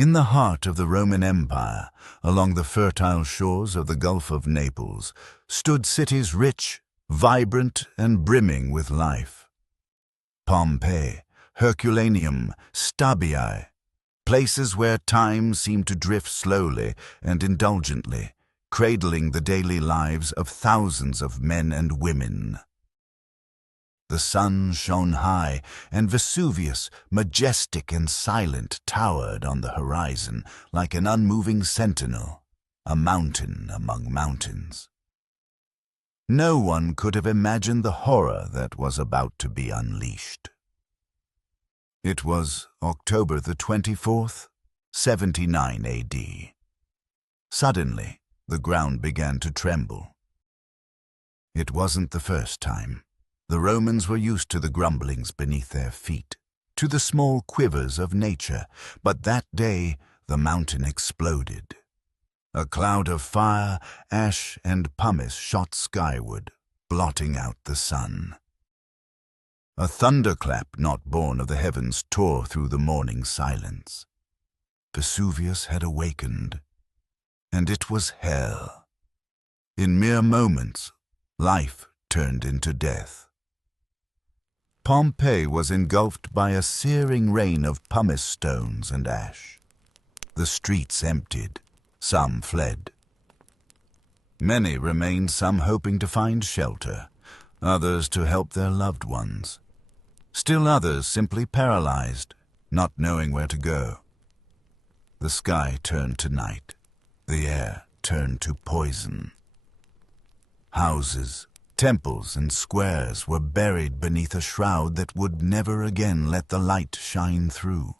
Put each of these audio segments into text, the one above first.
In the heart of the Roman Empire, along the fertile shores of the Gulf of Naples, stood cities rich, vibrant, and brimming with life. Pompeii, Herculaneum, Stabiae, places where time seemed to drift slowly and indulgently, cradling the daily lives of thousands of men and women. The sun shone high, and Vesuvius, majestic and silent, towered on the horizon like an unmoving sentinel, a mountain among mountains. No one could have imagined the horror that was about to be unleashed. It was October the 24th, 79 AD. Suddenly, the ground began to tremble. It wasn't the first time. The Romans were used to the grumblings beneath their feet, to the small quivers of nature, but that day the mountain exploded. A cloud of fire, ash, and pumice shot skyward, blotting out the sun. A thunderclap not born of the heavens tore through the morning silence. Vesuvius had awakened, and it was hell. In mere moments, life turned into death. Pompeii was engulfed by a searing rain of pumice stones and ash. The streets emptied, some fled. Many remained, some hoping to find shelter, others to help their loved ones. Still others simply paralyzed, not knowing where to go. The sky turned to night, the air turned to poison. Houses, temples, and squares were buried beneath a shroud that would never again let the light shine through.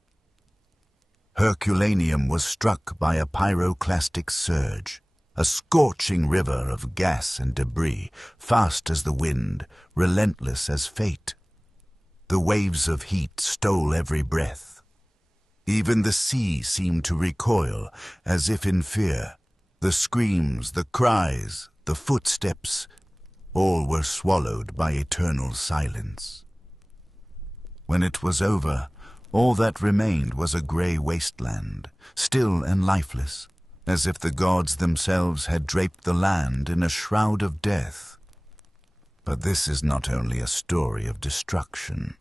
Herculaneum was struck by a pyroclastic surge, a scorching river of gas and debris, fast as the wind, relentless as fate. The waves of heat stole every breath. Even the sea seemed to recoil, as if in fear. The screams, the cries, the footsteps, all were swallowed by eternal silence. When it was over, all that remained was a grey wasteland, still and lifeless, as if the gods themselves had draped the land in a shroud of death. But this is not only a story of destruction.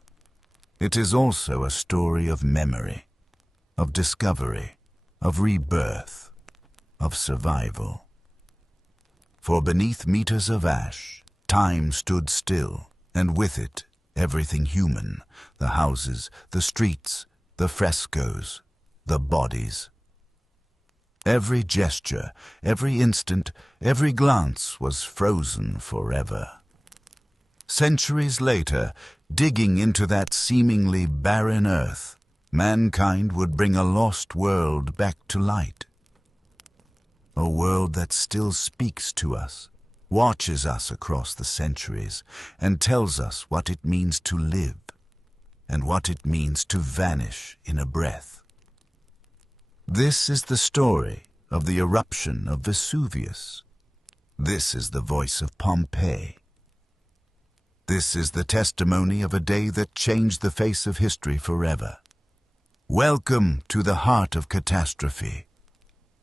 It is also a story of memory, of discovery, of rebirth, of survival. For beneath meters of ash, time stood still, and with it, everything human, the houses, the streets, the frescoes, the bodies. Every gesture, every instant, every glance was frozen forever. Centuries later, digging into that seemingly barren earth, mankind would bring a lost world back to light. A world that still speaks to us, watches us across the centuries, and tells us what it means to live, and what it means to vanish in a breath. This is the story of the eruption of Vesuvius. This is the voice of Pompeii. This is the testimony of a day that changed the face of history forever. Welcome to the heart of catastrophe.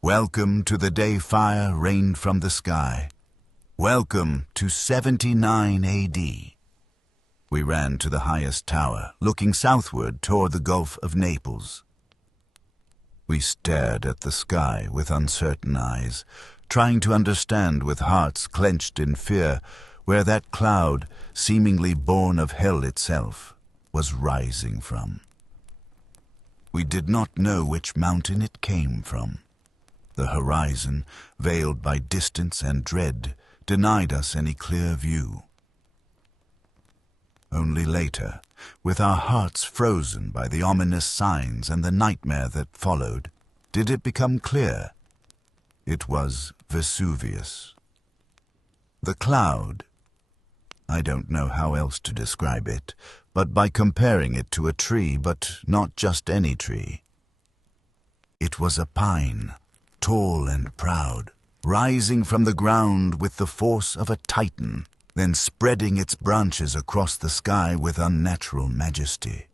Welcome to the day fire rained from the sky. Welcome to 79 AD. We ran to the highest tower, looking southward toward the Gulf of Naples. We stared at the sky with uncertain eyes, trying to understand with hearts clenched in fear where that cloud, seemingly born of hell itself, was rising from. We did not know which mountain it came from. The horizon, veiled by distance and dread, denied us any clear view. Only later, with our hearts frozen by the ominous signs and the nightmare that followed, did it become clear. It was Vesuvius. The cloud, I don't know how else to describe it, but by comparing it to a tree, but not just any tree. It was a pine, tall and proud, rising from the ground with the force of a titan, then spreading its branches across the sky with unnatural majesty.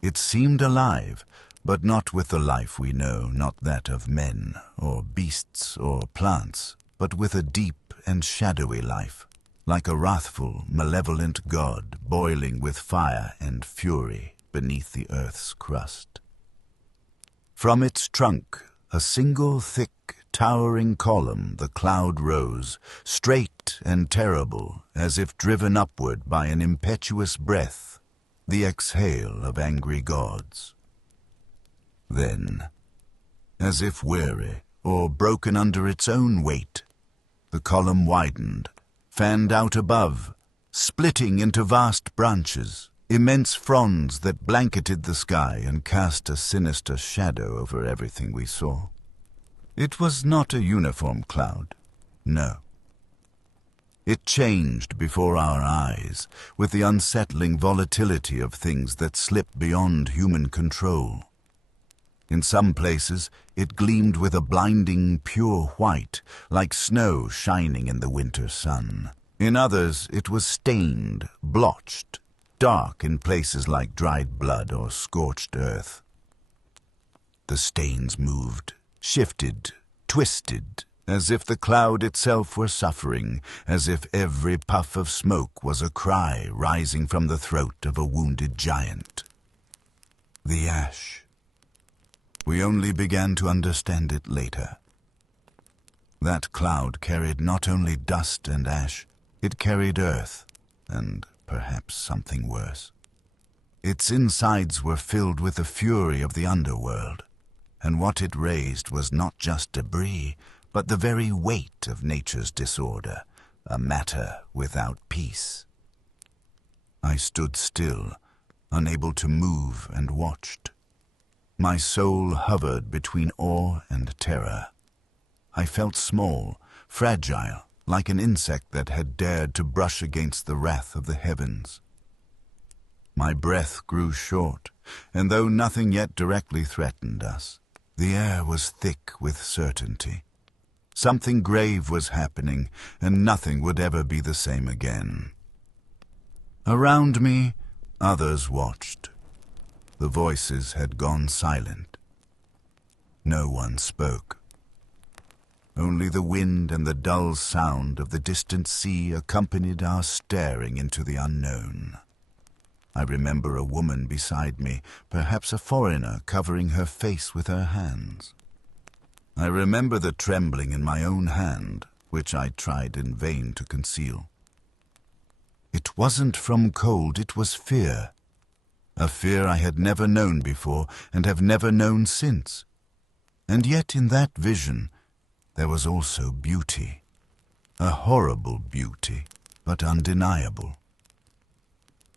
It seemed alive, but not with the life we know, not that of men, or beasts, or plants, but with a deep and shadowy life, like a wrathful, malevolent god boiling with fire and fury beneath the earth's crust. From its trunk, a single thick, towering column, the cloud rose, straight and terrible, as if driven upward by an impetuous breath, the exhale of angry gods. Then, as if weary or broken under its own weight, the column widened, fanned out above, splitting into vast branches, immense fronds that blanketed the sky and cast a sinister shadow over everything we saw. It was not a uniform cloud, no. It changed before our eyes with the unsettling volatility of things that slip beyond human control. In some places, it gleamed with a blinding, pure white, like snow shining in the winter sun. In others, it was stained, blotched, dark in places like dried blood or scorched earth. The stains moved, shifted, twisted, as if the cloud itself were suffering, as if every puff of smoke was a cry rising from the throat of a wounded giant. The ash. We only began to understand it later. That cloud carried not only dust and ash, it carried earth, and perhaps something worse. Its insides were filled with the fury of the underworld, and what it raised was not just debris, but the very weight of nature's disorder, a matter without peace. I stood still, unable to move, and watched. My soul hovered between awe and terror. I felt small, fragile, like an insect that had dared to brush against the wrath of the heavens. My breath grew short, and though nothing yet directly threatened us, the air was thick with certainty. Something grave was happening, and nothing would ever be the same again. Around me, others watched. The voices had gone silent. No one spoke. Only the wind and the dull sound of the distant sea accompanied our staring into the unknown. I remember a woman beside me, perhaps a foreigner, covering her face with her hands. I remember the trembling in my own hand, which I tried in vain to conceal. It wasn't from cold, it was fear. A fear I had never known before and have never known since. And yet in that vision there was also beauty. A horrible beauty, but undeniable.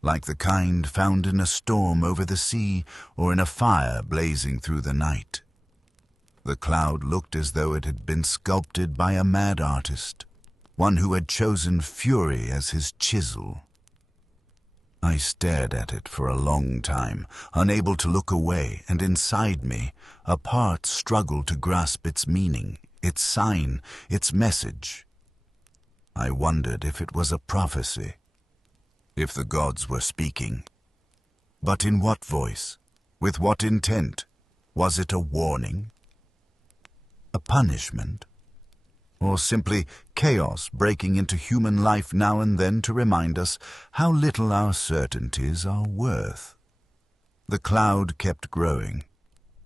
Like the kind found in a storm over the sea or in a fire blazing through the night. The cloud looked as though it had been sculpted by a mad artist, one who had chosen fury as his chisel. I stared at it for a long time, unable to look away, and inside me, a part struggled to grasp its meaning, its sign, its message. I wondered if it was a prophecy, if the gods were speaking. But in what voice? With what intent? Was it a warning? A punishment? Or simply chaos breaking into human life now and then to remind us how little our certainties are worth? The cloud kept growing,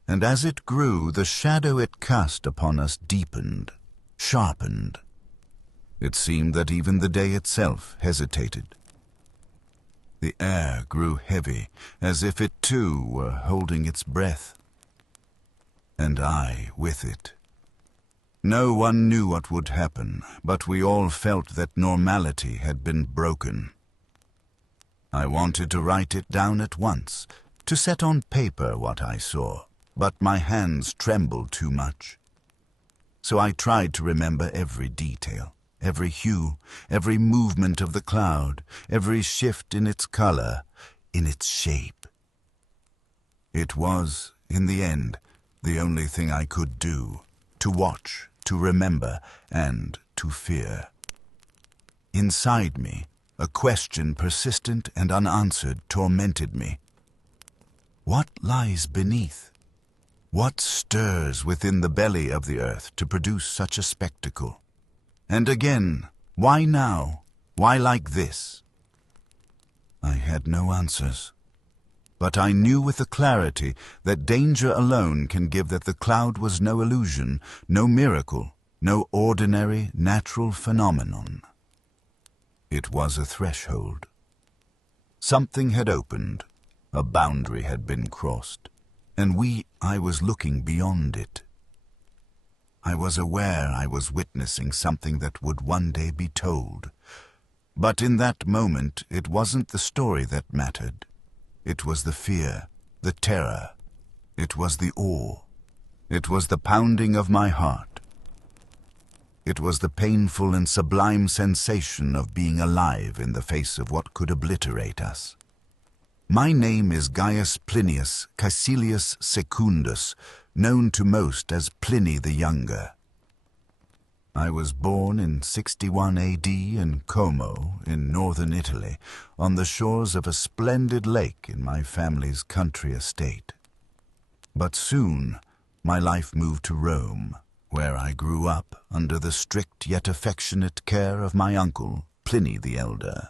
and as it grew, the shadow it cast upon us deepened, sharpened. It seemed that even the day itself hesitated. The air grew heavy, as if it too were holding its breath. And I with it. No one knew what would happen, but we all felt that normality had been broken. I wanted to write it down at once, to set on paper what I saw, but my hands trembled too much. So I tried to remember every detail, every hue, every movement of the cloud, every shift in its color, in its shape. It was, in the end, the only thing I could do, to watch, to remember, and to fear. Inside me, a question persistent and unanswered tormented me. What lies beneath? What stirs within the belly of the earth to produce such a spectacle? And again, why now? Why like this? I had no answers, but I knew with a clarity that danger alone can give that the cloud was no illusion, no miracle, no ordinary natural phenomenon. It was a threshold. Something had opened, a boundary had been crossed, and I was looking beyond it. I was aware I was witnessing something that would one day be told. But in that moment, it wasn't the story that mattered. It was the fear, the terror. It was the awe. It was the pounding of my heart. It was the painful and sublime sensation of being alive in the face of what could obliterate us. My name is Gaius Plinius Caecilius Secundus, known to most as Pliny the Younger. I was born in 61 AD in Como, in northern Italy, on the shores of a splendid lake in my family's country estate. But soon my life moved to Rome, where I grew up under the strict yet affectionate care of my uncle, Pliny the Elder.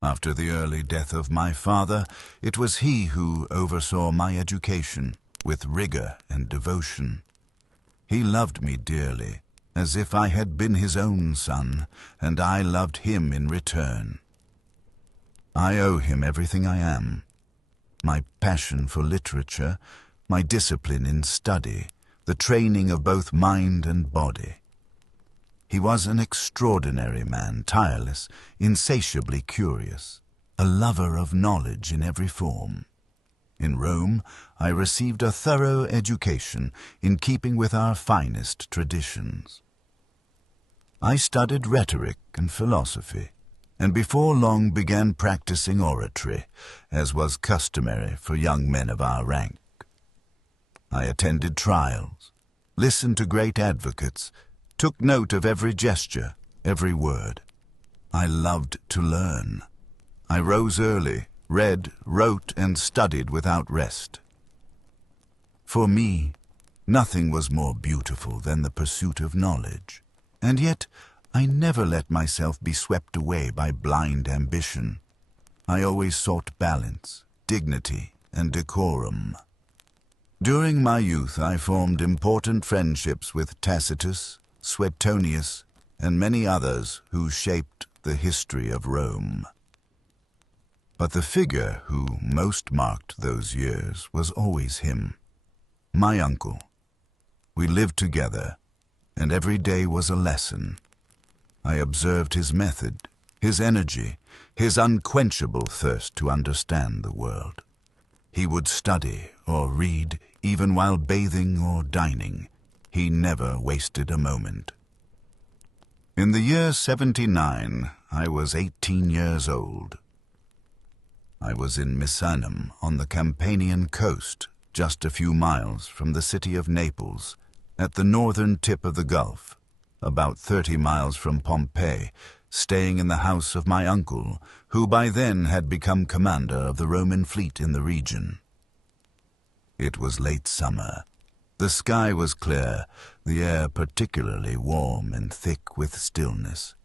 After the early death of my father, it was he who oversaw my education with rigor and devotion. He loved me dearly, as if I had been his own son, and I loved him in return. I owe him everything I am: my passion for literature, my discipline in study, the training of both mind and body. He was an extraordinary man, tireless, insatiably curious, a lover of knowledge in every form. In Rome, I received a thorough education in keeping with our finest traditions. I studied rhetoric and philosophy, and before long began practicing oratory, as was customary for young men of our rank. I attended trials, listened to great advocates, took note of every gesture, every word. I loved to learn. I rose early, read, wrote, and studied without rest. For me, nothing was more beautiful than the pursuit of knowledge, and yet I never let myself be swept away by blind ambition. I always sought balance, dignity, and decorum. During my youth I formed important friendships with Tacitus, Suetonius, and many others who shaped the history of Rome. But the figure who most marked those years was always him, my uncle. We lived together, and every day was a lesson. I observed his method, his energy, his unquenchable thirst to understand the world. He would study or read even while bathing or dining. He never wasted a moment. In the year 79, I was 18 years old. I was in Misenum on the Campanian coast, just a few miles from the city of Naples, at the northern tip of the Gulf, about 30 miles from Pompeii, staying in the house of my uncle, who by then had become commander of the Roman fleet in the region. It was late summer. The sky was clear, the air particularly warm and thick with stillness.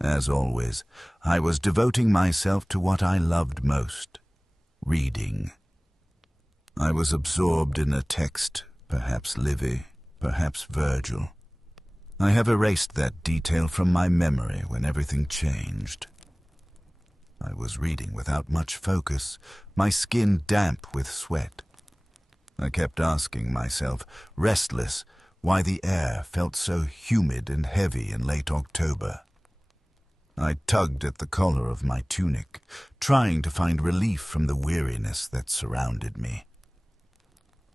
As always, I was devoting myself to what I loved most, reading. I was absorbed in a text, perhaps Livy, perhaps Virgil. I have erased that detail from my memory when everything changed. I was reading without much focus, my skin damp with sweat. I kept asking myself, restless, why the air felt so humid and heavy in late October. I tugged at the collar of my tunic, trying to find relief from the weariness that surrounded me.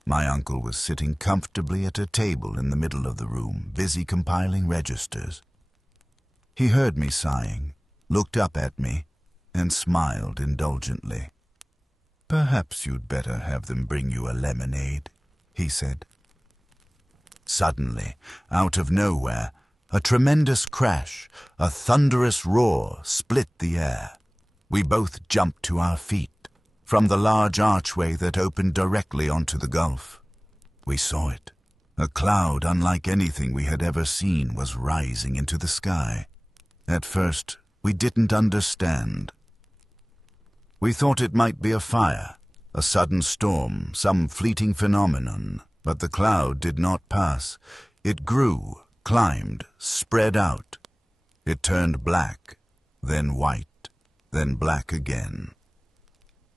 My uncle was sitting comfortably at a table in the middle of the room, busy compiling registers. He heard me sighing, looked up at me, and smiled indulgently. "Perhaps you'd better have them bring you a lemonade," he said. Suddenly, out of nowhere, a tremendous crash, a thunderous roar split the air. We both jumped to our feet, from the large archway that opened directly onto the Gulf. We saw it. A cloud unlike anything we had ever seen was rising into the sky. At first, we didn't understand. We thought it might be a fire, a sudden storm, some fleeting phenomenon, but the cloud did not pass. It grew, climbed, spread out. It turned black, then white, then black again.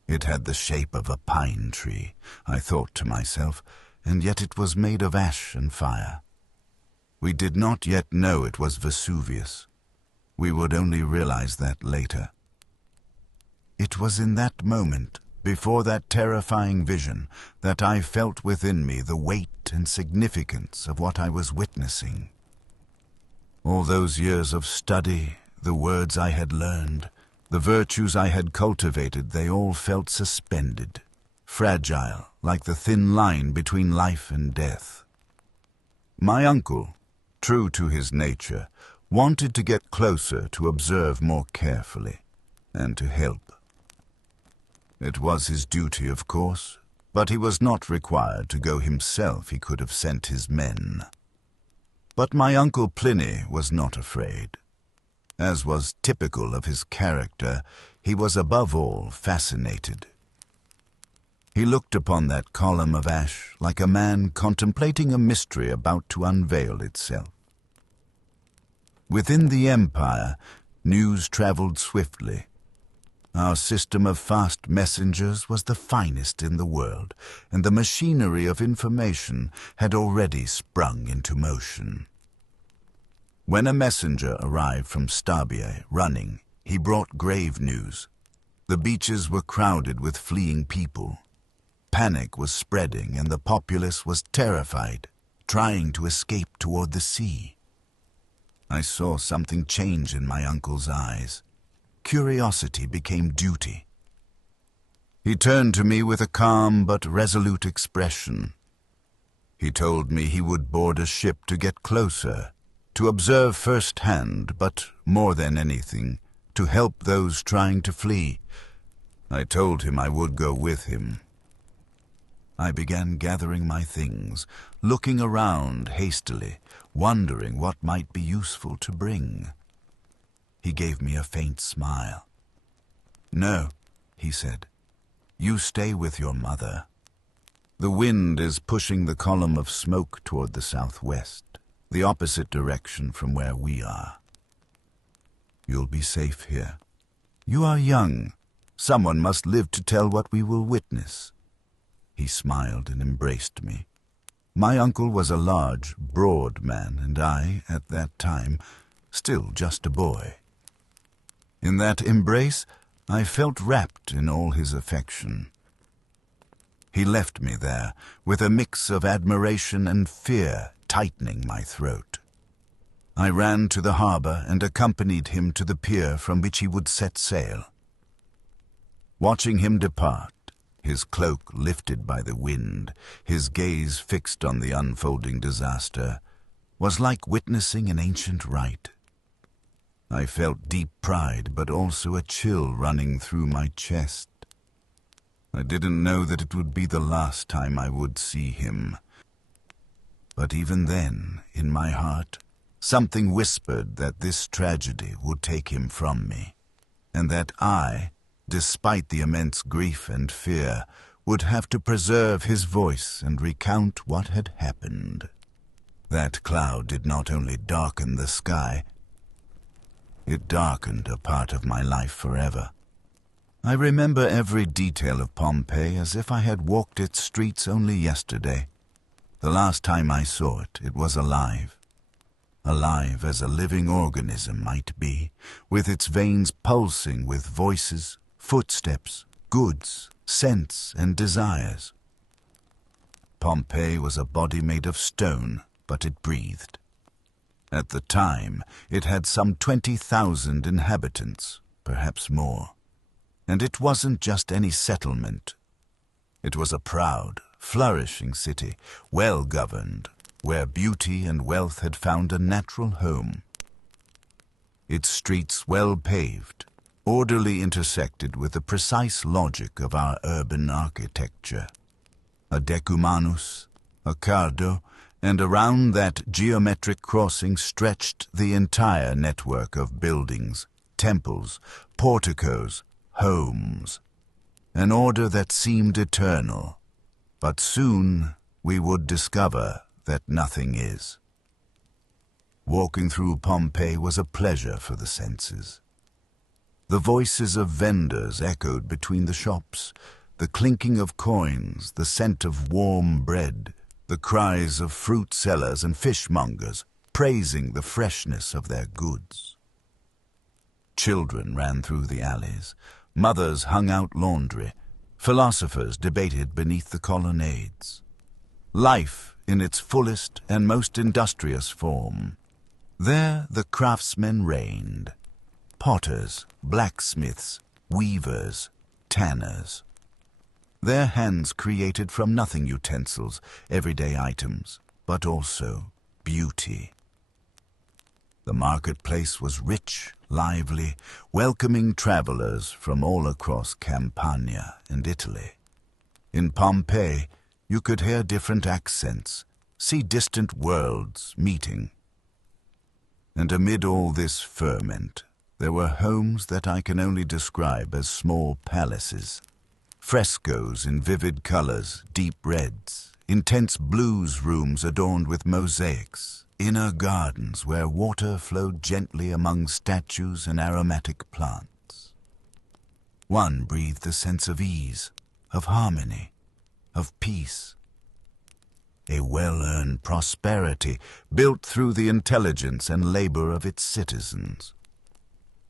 It had the shape of a pine tree, I thought to myself, and yet it was made of ash and fire. We did not yet know it was Vesuvius. We would only realize that later. It was in that moment, before that terrifying vision, that I felt within me the weight and significance of what I was witnessing. All those years of study, the words I had learned, the virtues I had cultivated, they all felt suspended, fragile, like the thin line between life and death. My uncle, true to his nature, wanted to get closer to observe more carefully, and to help. It was his duty, of course, but he was not required to go himself. He could have sent his men. But my uncle Pliny was not afraid. As was typical of his character, he was above all fascinated. He looked upon that column of ash like a man contemplating a mystery about to unveil itself. Within the empire, news traveled swiftly. Our system of fast messengers was the finest in the world, and the machinery of information had already sprung into motion. When a messenger arrived from Stabiae, running, he brought grave news. The beaches were crowded with fleeing people. Panic was spreading, and the populace was terrified, trying to escape toward the sea. I saw something change in my uncle's eyes. Curiosity became duty. He turned to me with a calm but resolute expression. He told me he would board a ship to get closer, to observe firsthand, but more than anything, to help those trying to flee. I told him I would go with him. I began gathering my things, looking around hastily, wondering what might be useful to bring. He gave me a faint smile. "No," he said, "you stay with your mother. The wind is pushing the column of smoke toward the southwest, the opposite direction from where we are. You'll be safe here. You are young. Someone must live to tell what we will witness." He smiled and embraced me. My uncle was a large, broad man, and I, at that time, still just a boy. In that embrace, I felt wrapped in all his affection. He left me there, with a mix of admiration and fear tightening my throat. I ran to the harbor and accompanied him to the pier from which he would set sail. Watching him depart, his cloak lifted by the wind, his gaze fixed on the unfolding disaster, was like witnessing an ancient rite. I felt deep pride, but also a chill running through my chest. I didn't know that it would be the last time I would see him. But even then, in my heart, something whispered that this tragedy would take him from me, and that I, despite the immense grief and fear, would have to preserve his voice and recount what had happened. That cloud did not only darken the sky, it darkened a part of my life forever. I remember every detail of Pompeii as if I had walked its streets only yesterday. The last time I saw it, it was alive. Alive as a living organism might be, with its veins pulsing with voices, footsteps, goods, scents, and desires. Pompeii was a body made of stone, but it breathed. At the time, it had some 20,000 inhabitants, perhaps more. And it wasn't just any settlement. It was a proud, flourishing city, well-governed, where beauty and wealth had found a natural home. Its streets well-paved, orderly intersected with the precise logic of our urban architecture. A decumanus, a cardo, and around that geometric crossing stretched the entire network of buildings, temples, porticos, homes. An order that seemed eternal, but soon we would discover that nothing is. Walking through Pompeii was a pleasure for the senses. The voices of vendors echoed between the shops, the clinking of coins, the scent of warm bread, the cries of fruit sellers and fishmongers praising the freshness of their goods. Children ran through the alleys, mothers hung out laundry, philosophers debated beneath the colonnades. Life in its fullest and most industrious form. There the craftsmen reigned. Potters, blacksmiths, weavers, tanners. Their hands created from nothing utensils, everyday items, but also beauty. The marketplace was rich, lively, welcoming travelers from all across Campania and Italy. In Pompeii, you could hear different accents, see distant worlds meeting. And amid all this ferment, there were homes that I can only describe as small palaces. Frescoes in vivid colors, deep reds, intense blues rooms adorned with mosaics, inner gardens where water flowed gently among statues and aromatic plants. One breathed a sense of ease, of harmony, of peace. A well-earned prosperity built through the intelligence and labor of its citizens.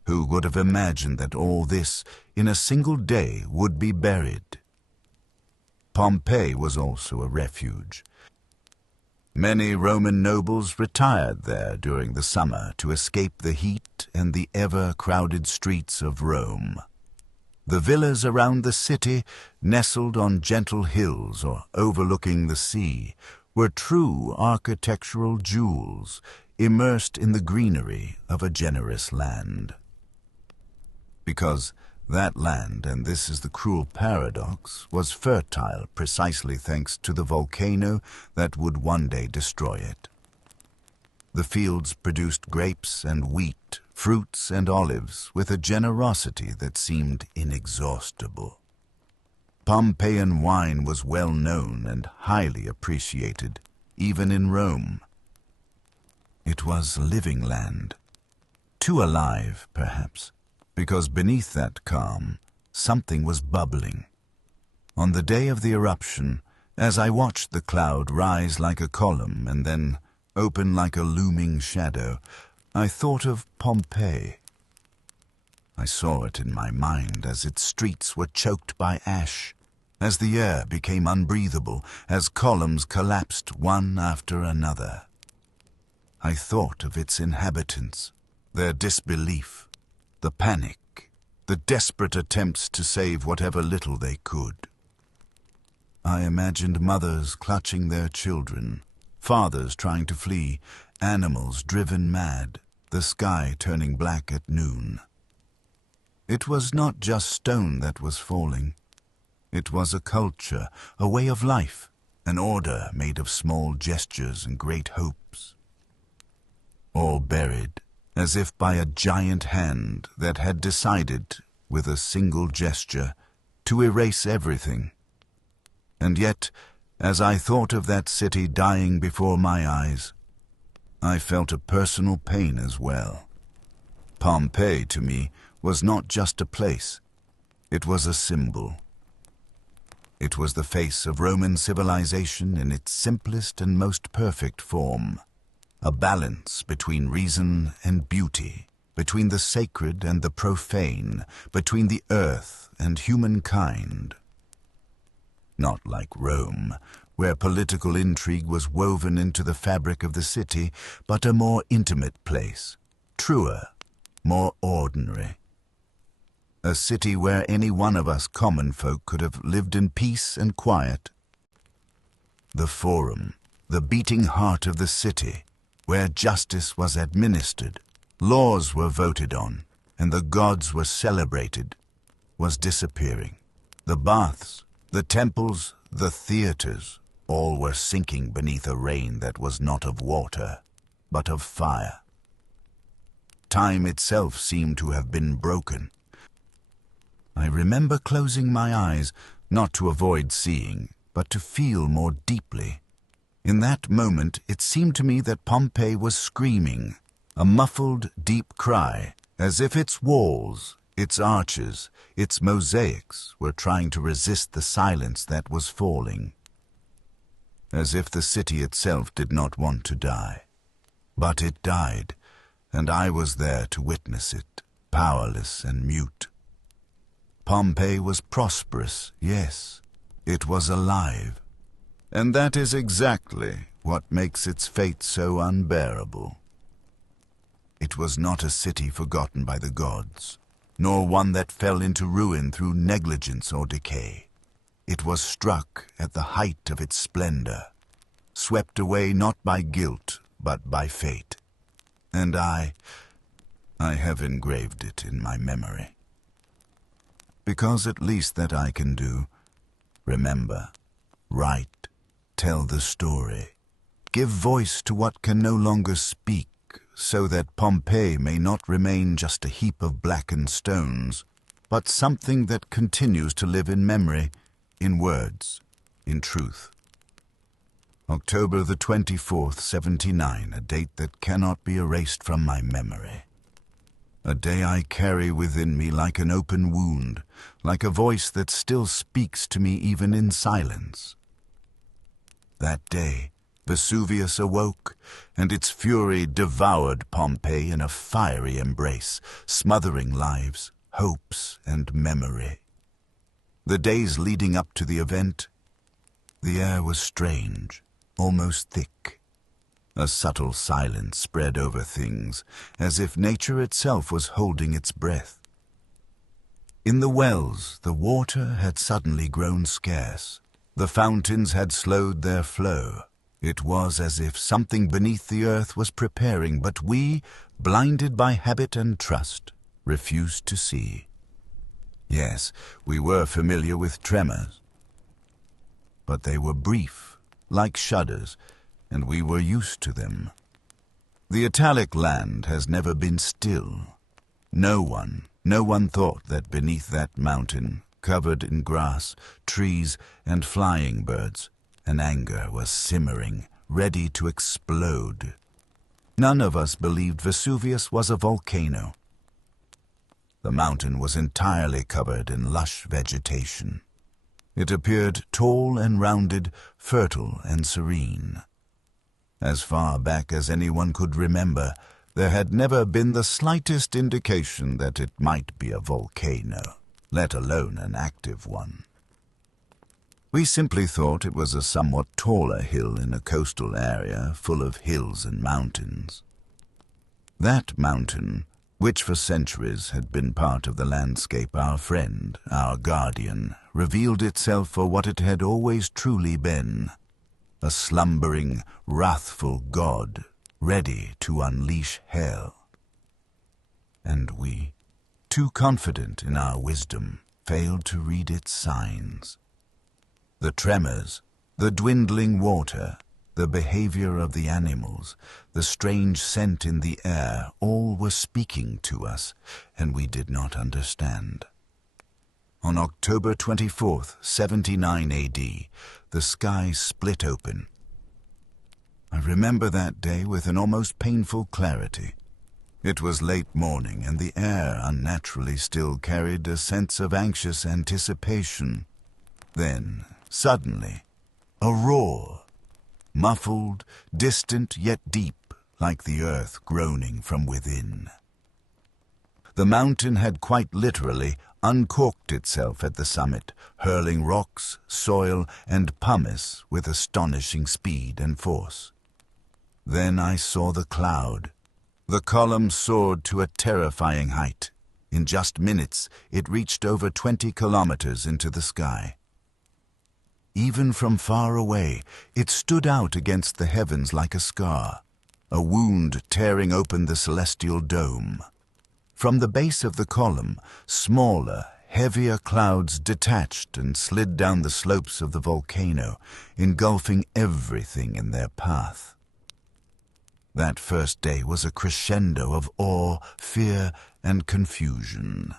Who would have imagined that all this, in a single day, would be buried? Pompeii was also a refuge. Many Roman nobles retired there during the summer to escape the heat and the ever-crowded streets of Rome. The villas around the city, nestled on gentle hills or overlooking the sea, were true architectural jewels, immersed in the greenery of a generous land. Because that land, and this is the cruel paradox, was fertile precisely thanks to the volcano that would one day destroy it. The fields produced grapes and wheat, fruits and olives with a generosity that seemed inexhaustible. Pompeian wine was well known and highly appreciated, even in Rome. It was living land, too alive, perhaps, because beneath that calm, something was bubbling. On the day of the eruption, as I watched the cloud rise like a column and then open like a looming shadow, I thought of Pompeii. I saw it in my mind as its streets were choked by ash, as the air became unbreathable, as columns collapsed one after another. I thought of its inhabitants, their disbelief, the panic, the desperate attempts to save whatever little they could. I imagined mothers clutching their children, fathers trying to flee, animals driven mad, the sky turning black at noon. It was not just stone that was falling. It was a culture, a way of life, an order made of small gestures and great hopes. All buried, as if by a giant hand that had decided, with a single gesture, to erase everything. And yet, as I thought of that city dying before my eyes, I felt a personal pain as well. Pompeii, to me, was not just a place. It was a symbol. It was the face of Roman civilization in its simplest and most perfect form. A balance between reason and beauty, between the sacred and the profane, between the earth and humankind. Not like Rome, where political intrigue was woven into the fabric of the city, but a more intimate place, truer, more ordinary. A city where any one of us common folk could have lived in peace and quiet. The Forum, the beating heart of the city, where justice was administered, laws were voted on, and the gods were celebrated, was disappearing. The baths, the temples, the theaters All were sinking beneath a rain that was not of water, but of fire. Time itself seemed to have been broken. I remember closing my eyes, not to avoid seeing, but to feel more deeply. In that moment, it seemed to me that Pompeii was screaming, a muffled, deep cry, as if its walls, its arches, its mosaics were trying to resist the silence that was falling. As if the city itself did not want to die. But it died, and I was there to witness it, powerless and mute. Pompeii was prosperous, yes, it was alive. And that is exactly what makes its fate so unbearable. It was not a city forgotten by the gods, nor one that fell into ruin through negligence or decay. It was struck at the height of its splendor, swept away not by guilt, but by fate. And I have engraved it in my memory. Because at least that I can do, remember, write, tell the story, give voice to what can no longer speak, so that Pompeii may not remain just a heap of blackened stones, but something that continues to live in memory, in words, in truth. October the 24th, 79, a date that cannot be erased from my memory. A day I carry within me like an open wound, like a voice that still speaks to me even in silence. That day, Vesuvius awoke, and its fury devoured Pompeii in a fiery embrace, smothering lives, hopes, and memory. The days leading up to the event, the air was strange, almost thick. A subtle silence spread over things, as if nature itself was holding its breath. In the wells, the water had suddenly grown scarce. The fountains had slowed their flow. It was as if something beneath the earth was preparing, but we, blinded by habit and trust, refused to see. Yes, we were familiar with tremors, but they were brief, like shudders, and we were used to them. The Italic land has never been still. No one thought that beneath that mountain, covered in grass, trees, and flying birds, an anger was simmering, ready to explode. None of us believed Vesuvius was a volcano. The mountain was entirely covered in lush vegetation. It appeared tall and rounded, fertile and serene. As far back as anyone could remember, there had never been the slightest indication that it might be a volcano, let alone an active one. We simply thought it was a somewhat taller hill in a coastal area full of hills and mountains. That mountain, which for centuries had been part of the landscape our friend, our guardian, revealed itself for what it had always truly been, a slumbering, wrathful god, ready to unleash hell. And we, too confident in our wisdom, failed to read its signs. The tremors, the dwindling water, the behavior of the animals, the strange scent in the air, all were speaking to us, and we did not understand. On October 24th, 79 A.D., the sky split open. I remember that day with an almost painful clarity. It was late morning, and the air unnaturally still carried a sense of anxious anticipation. Then, suddenly, a roar, muffled, distant yet deep, like the earth groaning from within. The mountain had quite literally uncorked itself at the summit, hurling rocks, soil, and pumice with astonishing speed and force. Then I saw the cloud. The column soared to a terrifying height. In just minutes, it reached over 20 kilometers into the sky. Even from far away, it stood out against the heavens like a scar, a wound tearing open the celestial dome. From the base of the column, smaller, heavier clouds detached and slid down the slopes of the volcano, engulfing everything in their path. That first day was a crescendo of awe, fear, and confusion.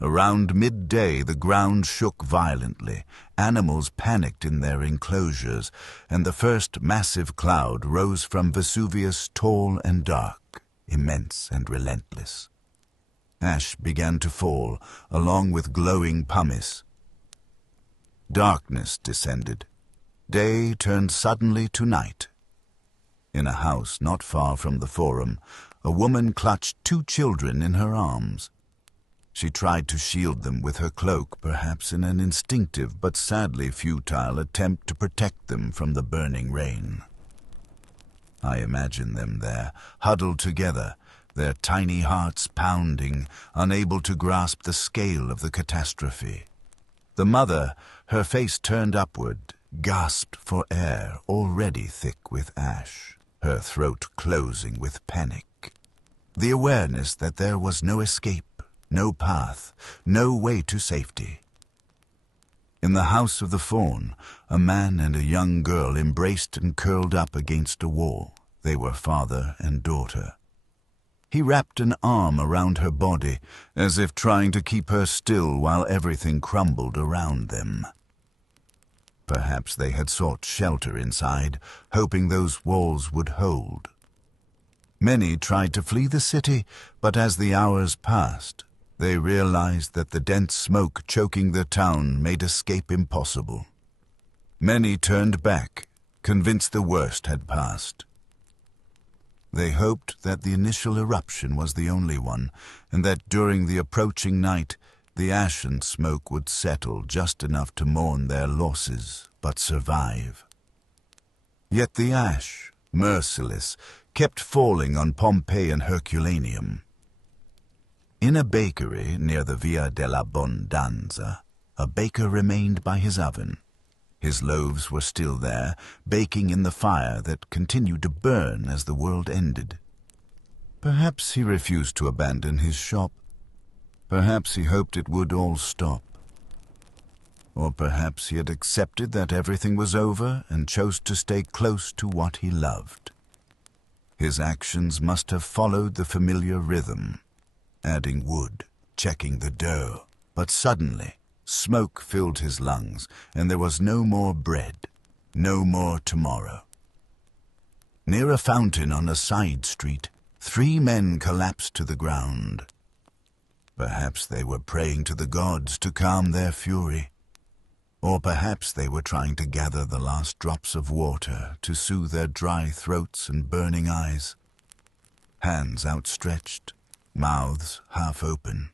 Around midday, the ground shook violently. Animals panicked in their enclosures, and the first massive cloud rose from Vesuvius, tall and dark, immense and relentless. Ash began to fall, along with glowing pumice. Darkness descended. Day turned suddenly to night. In a house not far from the forum, a woman clutched 2 children in her arms. She tried to shield them with her cloak, perhaps in an instinctive but sadly futile attempt to protect them from the burning rain. I imagine them there, huddled together, their tiny hearts pounding, unable to grasp the scale of the catastrophe. The mother, her face turned upward, gasped for air, already thick with ash, her throat closing with panic. The awareness that there was no escape, no path, no way to safety. In the house of the faun, a man and a young girl embraced and curled up against a wall. They were father and daughter. He wrapped an arm around her body, as if trying to keep her still while everything crumbled around them. Perhaps they had sought shelter inside, hoping those walls would hold. Many tried to flee the city, but as the hours passed, they realized that the dense smoke choking the town made escape impossible. Many turned back, convinced the worst had passed. They hoped that the initial eruption was the only one, and that during the approaching night, the ash and smoke would settle just enough to mourn their losses, but survive. Yet the ash, merciless, kept falling on Pompeii and Herculaneum. In a bakery near the Via dell'Abbondanza, a baker remained by his oven. His loaves were still there, baking in the fire that continued to burn as the world ended. Perhaps he refused to abandon his shop. Perhaps he hoped it would all stop. Or perhaps he had accepted that everything was over and chose to stay close to what he loved. His actions must have followed the familiar rhythm. Adding wood, checking the dough. But suddenly, smoke filled his lungs, and there was no more bread, no more tomorrow. Near a fountain on a side street, 3 men collapsed to the ground. Perhaps they were praying to the gods to calm their fury. Or perhaps they were trying to gather the last drops of water to soothe their dry throats and burning eyes. Hands outstretched, mouths half open.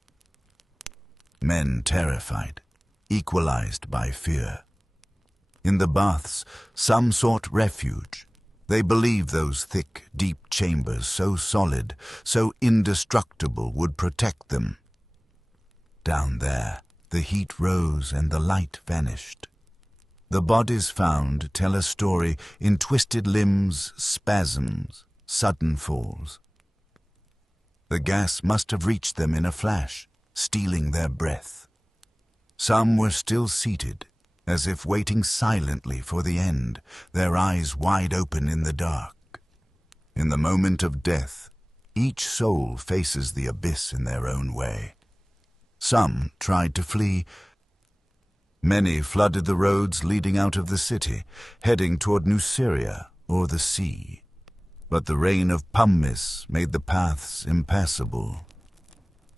Men terrified, equalized by fear. In the baths, some sought refuge. They believed those thick, deep chambers, so solid, so indestructible, would protect them. Down there, the heat rose and the light vanished. The bodies found tell a story in twisted limbs, spasms, sudden falls. The gas must have reached them in a flash, stealing their breath. Some were still seated, as if waiting silently for the end, their eyes wide open in the dark. In the moment of death, each soul faces the abyss in their own way. Some tried to flee. Many flooded the roads leading out of the city, heading toward New Syria or the sea. But the rain of pumice made the paths impassable.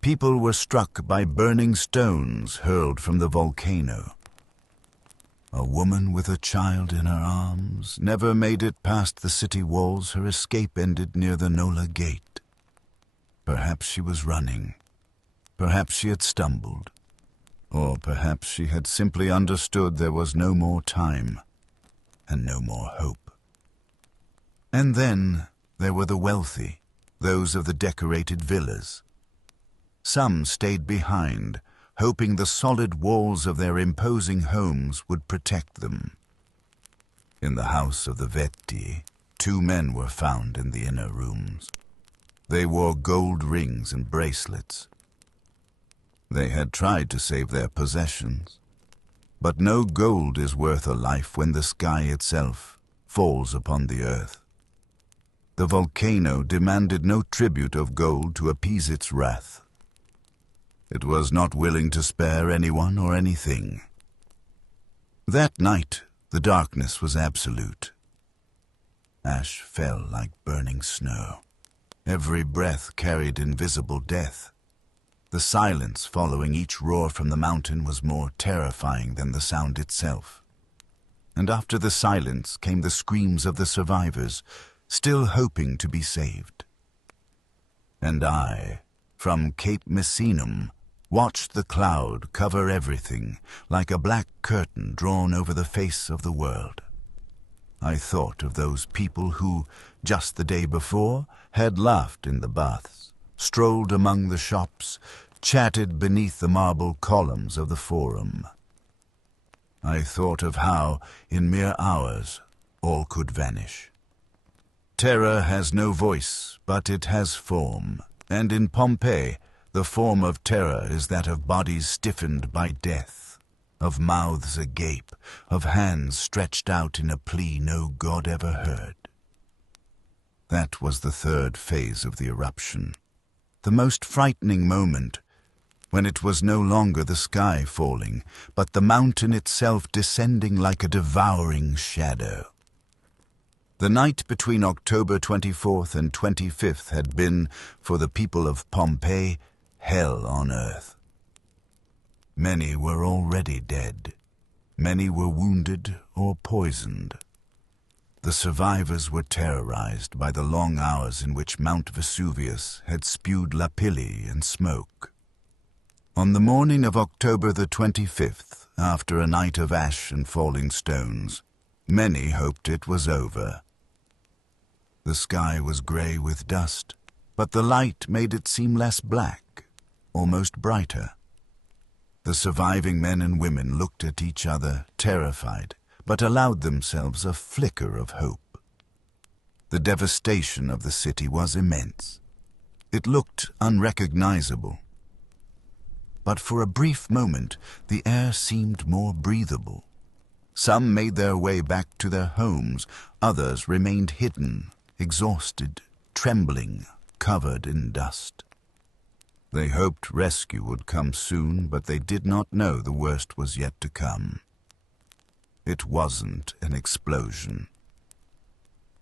People were struck by burning stones hurled from the volcano. A woman with a child in her arms never made it past the city walls. Her escape ended near the Nola Gate. Perhaps she was running. Perhaps she had stumbled. Or perhaps she had simply understood there was no more time and no more hope. And then there were the wealthy, those of the decorated villas. Some stayed behind, hoping the solid walls of their imposing homes would protect them. In the house of the Vetti, 2 men were found in the inner rooms. They wore gold rings and bracelets. They had tried to save their possessions. But no gold is worth a life when the sky itself falls upon the earth. The volcano demanded no tribute of gold to appease its wrath. It was not willing to spare anyone or anything. That night, the darkness was absolute. Ash fell like burning snow. Every breath carried invisible death. The silence following each roar from the mountain was more terrifying than the sound itself. And after the silence came the screams of the survivors, still hoping to be saved. And I, from Cape Misenum, watched the cloud cover everything like a black curtain drawn over the face of the world. I thought of those people who, just the day before, had laughed in the baths, strolled among the shops, chatted beneath the marble columns of the forum. I thought of how, in mere hours, all could vanish. Terror has no voice, but it has form, and in Pompeii, the form of terror is that of bodies stiffened by death, of mouths agape, of hands stretched out in a plea no god ever heard. That was the third phase of the eruption, the most frightening moment, when it was no longer the sky falling, but the mountain itself descending like a devouring shadow. The night between October 24th and 25th had been, for the people of Pompeii, hell on earth. Many were already dead. Many were wounded or poisoned. The survivors were terrorized by the long hours in which Mount Vesuvius had spewed lapilli and smoke. On the morning of October the 25th, after a night of ash and falling stones, many hoped it was over. The sky was grey with dust, but the light made it seem less black, almost brighter. The surviving men and women looked at each other, terrified, but allowed themselves a flicker of hope. The devastation of the city was immense. It looked unrecognizable. But for a brief moment, the air seemed more breathable. Some made their way back to their homes, others remained hidden, exhausted, trembling, covered in dust. They hoped rescue would come soon, but they did not know the worst was yet to come. It wasn't an explosion.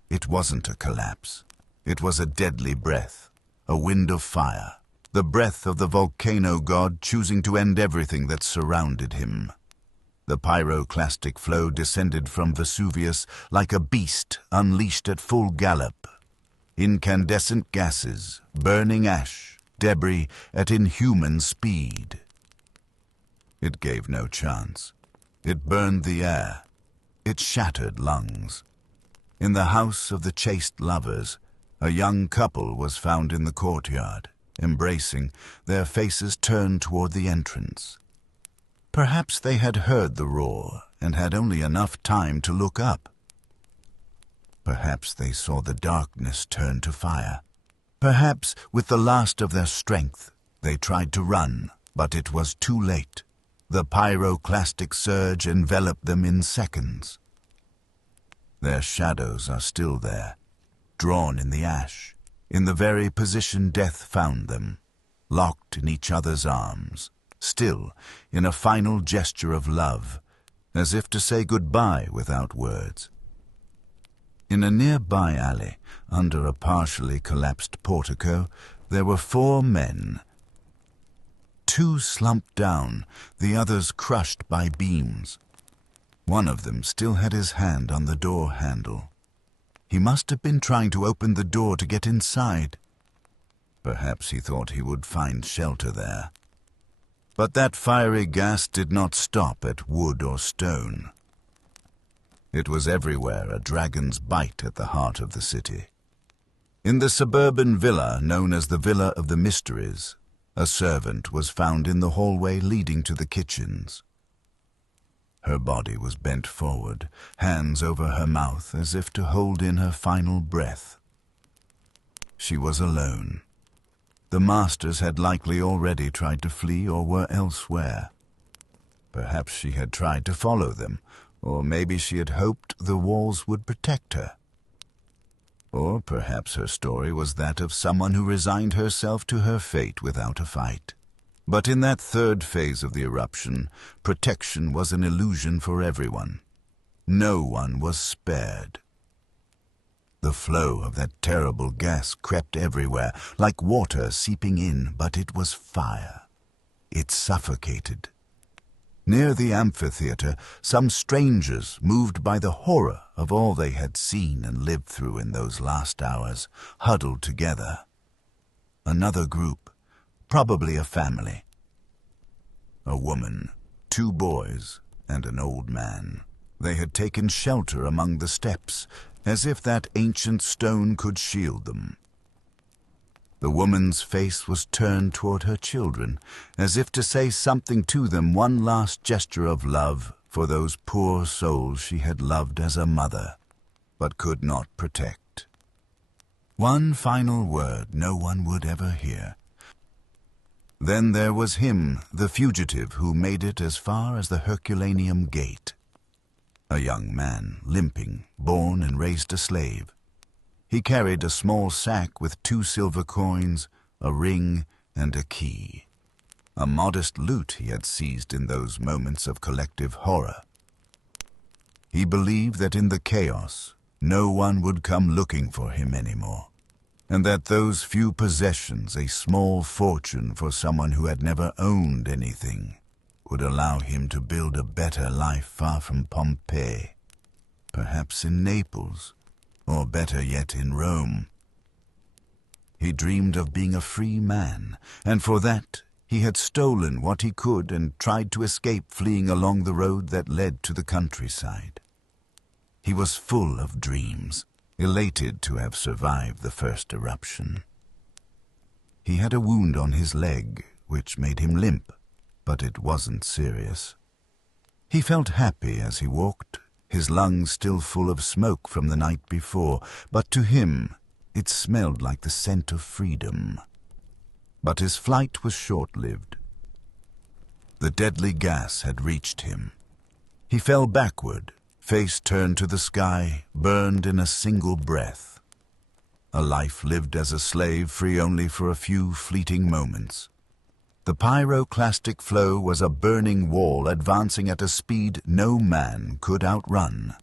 It wasn't a collapse. It was a deadly breath, a wind of fire, the breath of the volcano god choosing to end everything that surrounded him. The pyroclastic flow descended from Vesuvius like a beast unleashed at full gallop. Incandescent gases, burning ash, debris at inhuman speed. It gave no chance. It burned the air. It shattered lungs. In the house of the chaste lovers, a young couple was found in the courtyard, embracing, their faces turned toward the entrance. Perhaps they had heard the roar and had only enough time to look up. Perhaps they saw the darkness turn to fire. Perhaps, with the last of their strength, they tried to run, but it was too late. The pyroclastic surge enveloped them in seconds. Their shadows are still there, drawn in the ash, in the very position death found them, locked in each other's arms, still in a final gesture of love, as if to say goodbye without words. In a nearby alley, under a partially collapsed portico, there were 4 men. 2 slumped down, the others crushed by beams. One of them still had his hand on the door handle. He must have been trying to open the door to get inside. Perhaps he thought he would find shelter there. But that fiery gas did not stop at wood or stone. It was everywhere a dragon's bite at the heart of the city. In the suburban villa known as the Villa of the Mysteries, a servant was found in the hallway leading to the kitchens. Her body was bent forward, hands over her mouth as if to hold in her final breath. She was alone. The masters had likely already tried to flee or were elsewhere. Perhaps she had tried to follow them, or maybe she had hoped the walls would protect her. Or perhaps her story was that of someone who resigned herself to her fate without a fight. But in that third phase of the eruption, protection was an illusion for everyone. No one was spared. The flow of that terrible gas crept everywhere, like water seeping in, but it was fire. It suffocated. Near the amphitheater, some strangers, moved by the horror of all they had seen and lived through in those last hours, huddled together. Another group, probably a family. A woman, 2 boys, and an old man. They had taken shelter among the steps, as if that ancient stone could shield them. The woman's face was turned toward her children, as if to say something to them, one last gesture of love for those poor souls she had loved as a mother, but could not protect. One final word no one would ever hear. Then there was him, the fugitive, who made it as far as the Herculaneum gate. A young man, limping, born and raised a slave. He carried a small sack with 2 silver coins, a ring, and a key. A modest loot he had seized in those moments of collective horror. He believed that in the chaos, no one would come looking for him anymore, and that those few possessions, a small fortune for someone who had never owned anything, would allow him to build a better life far from Pompeii, perhaps in Naples, or better yet in Rome. He dreamed of being a free man, and for that he had stolen what he could and tried to escape, fleeing along the road that led to the countryside. He was full of dreams, elated to have survived the first eruption. He had a wound on his leg, which made him limp, but it wasn't serious. He felt happy as he walked, his lungs still full of smoke from the night before, but to him it smelled like the scent of freedom. But his flight was short-lived. The deadly gas had reached him. He fell backward, face turned to the sky, burned in a single breath. A life lived as a slave, free only for a few fleeting moments. The pyroclastic flow was a burning wall advancing at a speed no man could outrun.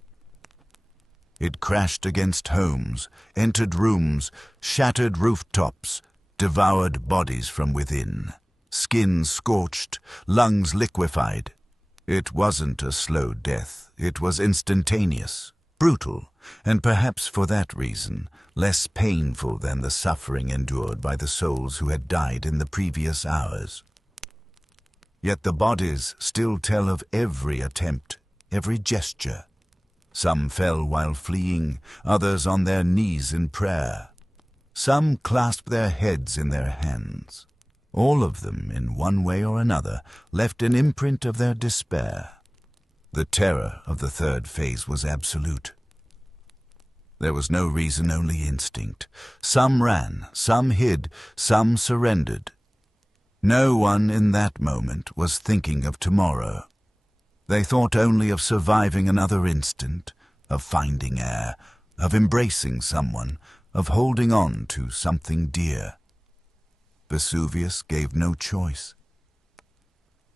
It crashed against homes, entered rooms, shattered rooftops, devoured bodies from within. Skin scorched, lungs liquefied. It wasn't a slow death. It was instantaneous, brutal, and perhaps for that reason, less painful than the suffering endured by the souls who had died in the previous hours. Yet the bodies still tell of every attempt, every gesture. Some fell while fleeing, others on their knees in prayer. Some clasped their heads in their hands. All of them, in one way or another, left an imprint of their despair. The terror of the third phase was absolute. There was no reason, only instinct. Some ran, some hid, some surrendered. No one in that moment was thinking of tomorrow. They thought only of surviving another instant, of finding air, of embracing someone, of holding on to something dear. Vesuvius gave no choice.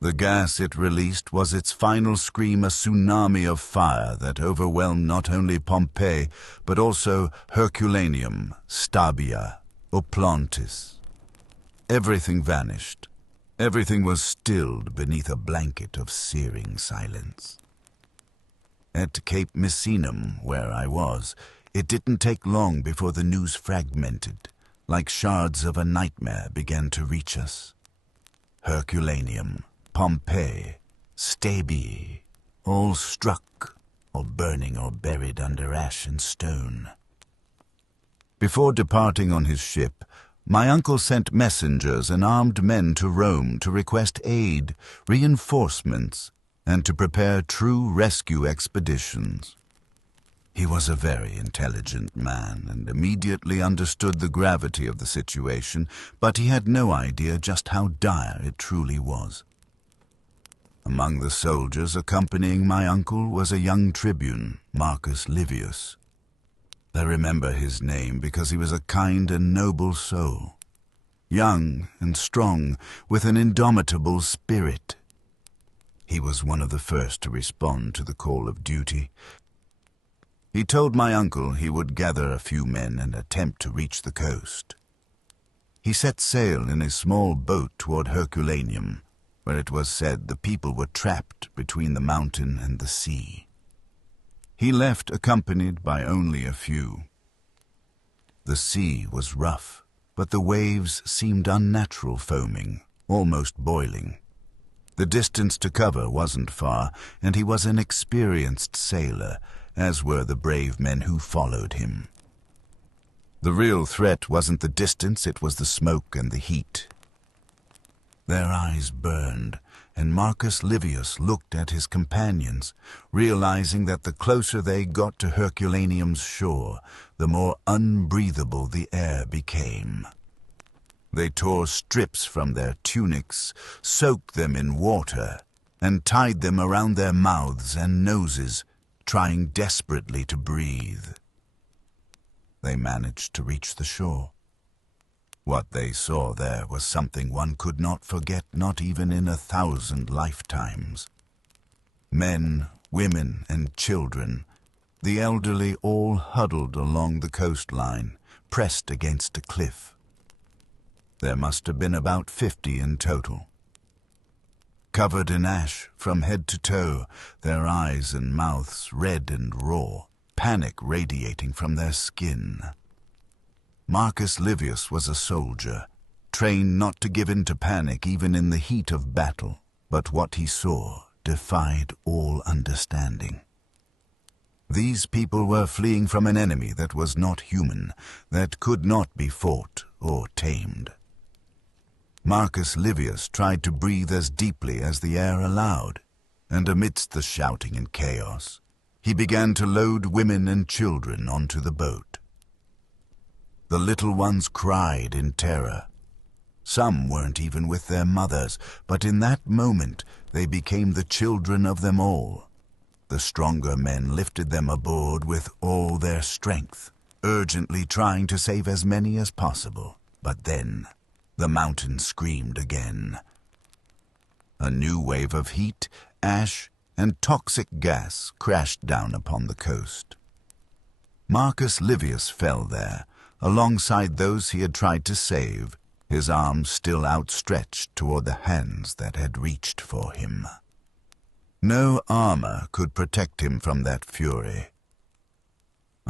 The gas it released was its final scream, a tsunami of fire that overwhelmed not only Pompeii, but also Herculaneum, Stabia, Oplontis. Everything vanished. Everything was stilled beneath a blanket of searing silence. At Cape Misenum, where I was, it didn't take long before the news fragmented, like shards of a nightmare began to reach us. Herculaneum, Pompeii, Stabii, all struck, or burning or buried under ash and stone. Before departing on his ship, my uncle sent messengers and armed men to Rome to request aid, reinforcements, and to prepare true rescue expeditions. He was a very intelligent man and immediately understood the gravity of the situation, but he had no idea just how dire it truly was. Among the soldiers accompanying my uncle was a young tribune, Marcus Livius. I remember his name because he was a kind and noble soul, young and strong, with an indomitable spirit. He was one of the first to respond to the call of duty. He told my uncle he would gather a few men and attempt to reach the coast. He set sail in a small boat toward Herculaneum, where it was said the people were trapped between the mountain and the sea. He left accompanied by only a few. The sea was rough, but the waves seemed unnatural, foaming, almost boiling. The distance to cover wasn't far, and he was an experienced sailor, as were the brave men who followed him. The real threat wasn't the distance, it was the smoke and the heat. Their eyes burned, and Marcus Livius looked at his companions, realizing that the closer they got to Herculaneum's shore, the more unbreathable the air became. They tore strips from their tunics, soaked them in water, and tied them around their mouths and noses, trying desperately to breathe. They managed to reach the shore. What they saw there was something one could not forget, not even in 1,000 lifetimes. Men, women, and children, the elderly all huddled along the coastline, pressed against a cliff. There must have been about 50 in total. Covered in ash from head to toe, their eyes and mouths red and raw, panic radiating from their skin. Marcus Livius was a soldier, trained not to give in to panic even in the heat of battle, but what he saw defied all understanding. These people were fleeing from an enemy that was not human, that could not be fought or tamed. Marcus Livius tried to breathe as deeply as the air allowed, and amidst the shouting and chaos, he began to load women and children onto the boat. The little ones cried in terror. Some weren't even with their mothers, but in that moment they became the children of them all. The stronger men lifted them aboard with all their strength, urgently trying to save as many as possible. But then the mountain screamed again. A new wave of heat, ash, and toxic gas crashed down upon the coast. Marcus Livius fell there, alongside those he had tried to save, his arms still outstretched toward the hands that had reached for him. No armor could protect him from that fury.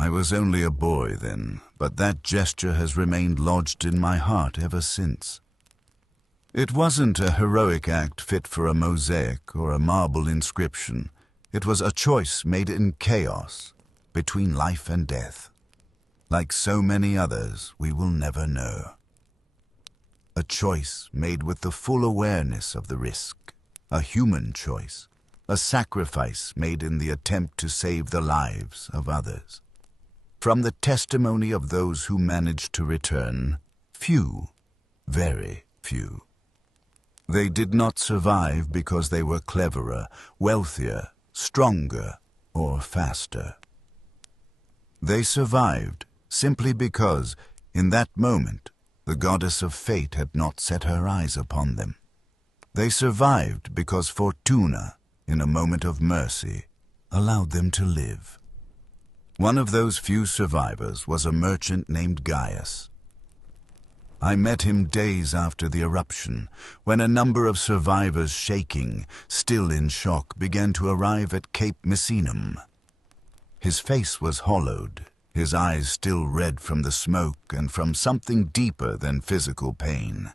I was only a boy then, but that gesture has remained lodged in my heart ever since. It wasn't a heroic act fit for a mosaic or a marble inscription. It was a choice made in chaos, between life and death. Like so many others, we will never know. A choice made with the full awareness of the risk, a human choice, a sacrifice made in the attempt to save the lives of others. From the testimony of those who managed to return, few, very few. They did not survive because they were cleverer, wealthier, stronger, or faster. They survived simply because, in that moment, the goddess of fate had not set her eyes upon them. They survived because Fortuna, in a moment of mercy, allowed them to live. One of those few survivors was a merchant named Gaius. I met him days after the eruption, when a number of survivors shaking, still in shock, began to arrive at Cape Misenum. His face was hollowed, his eyes still red from the smoke and from something deeper than physical pain.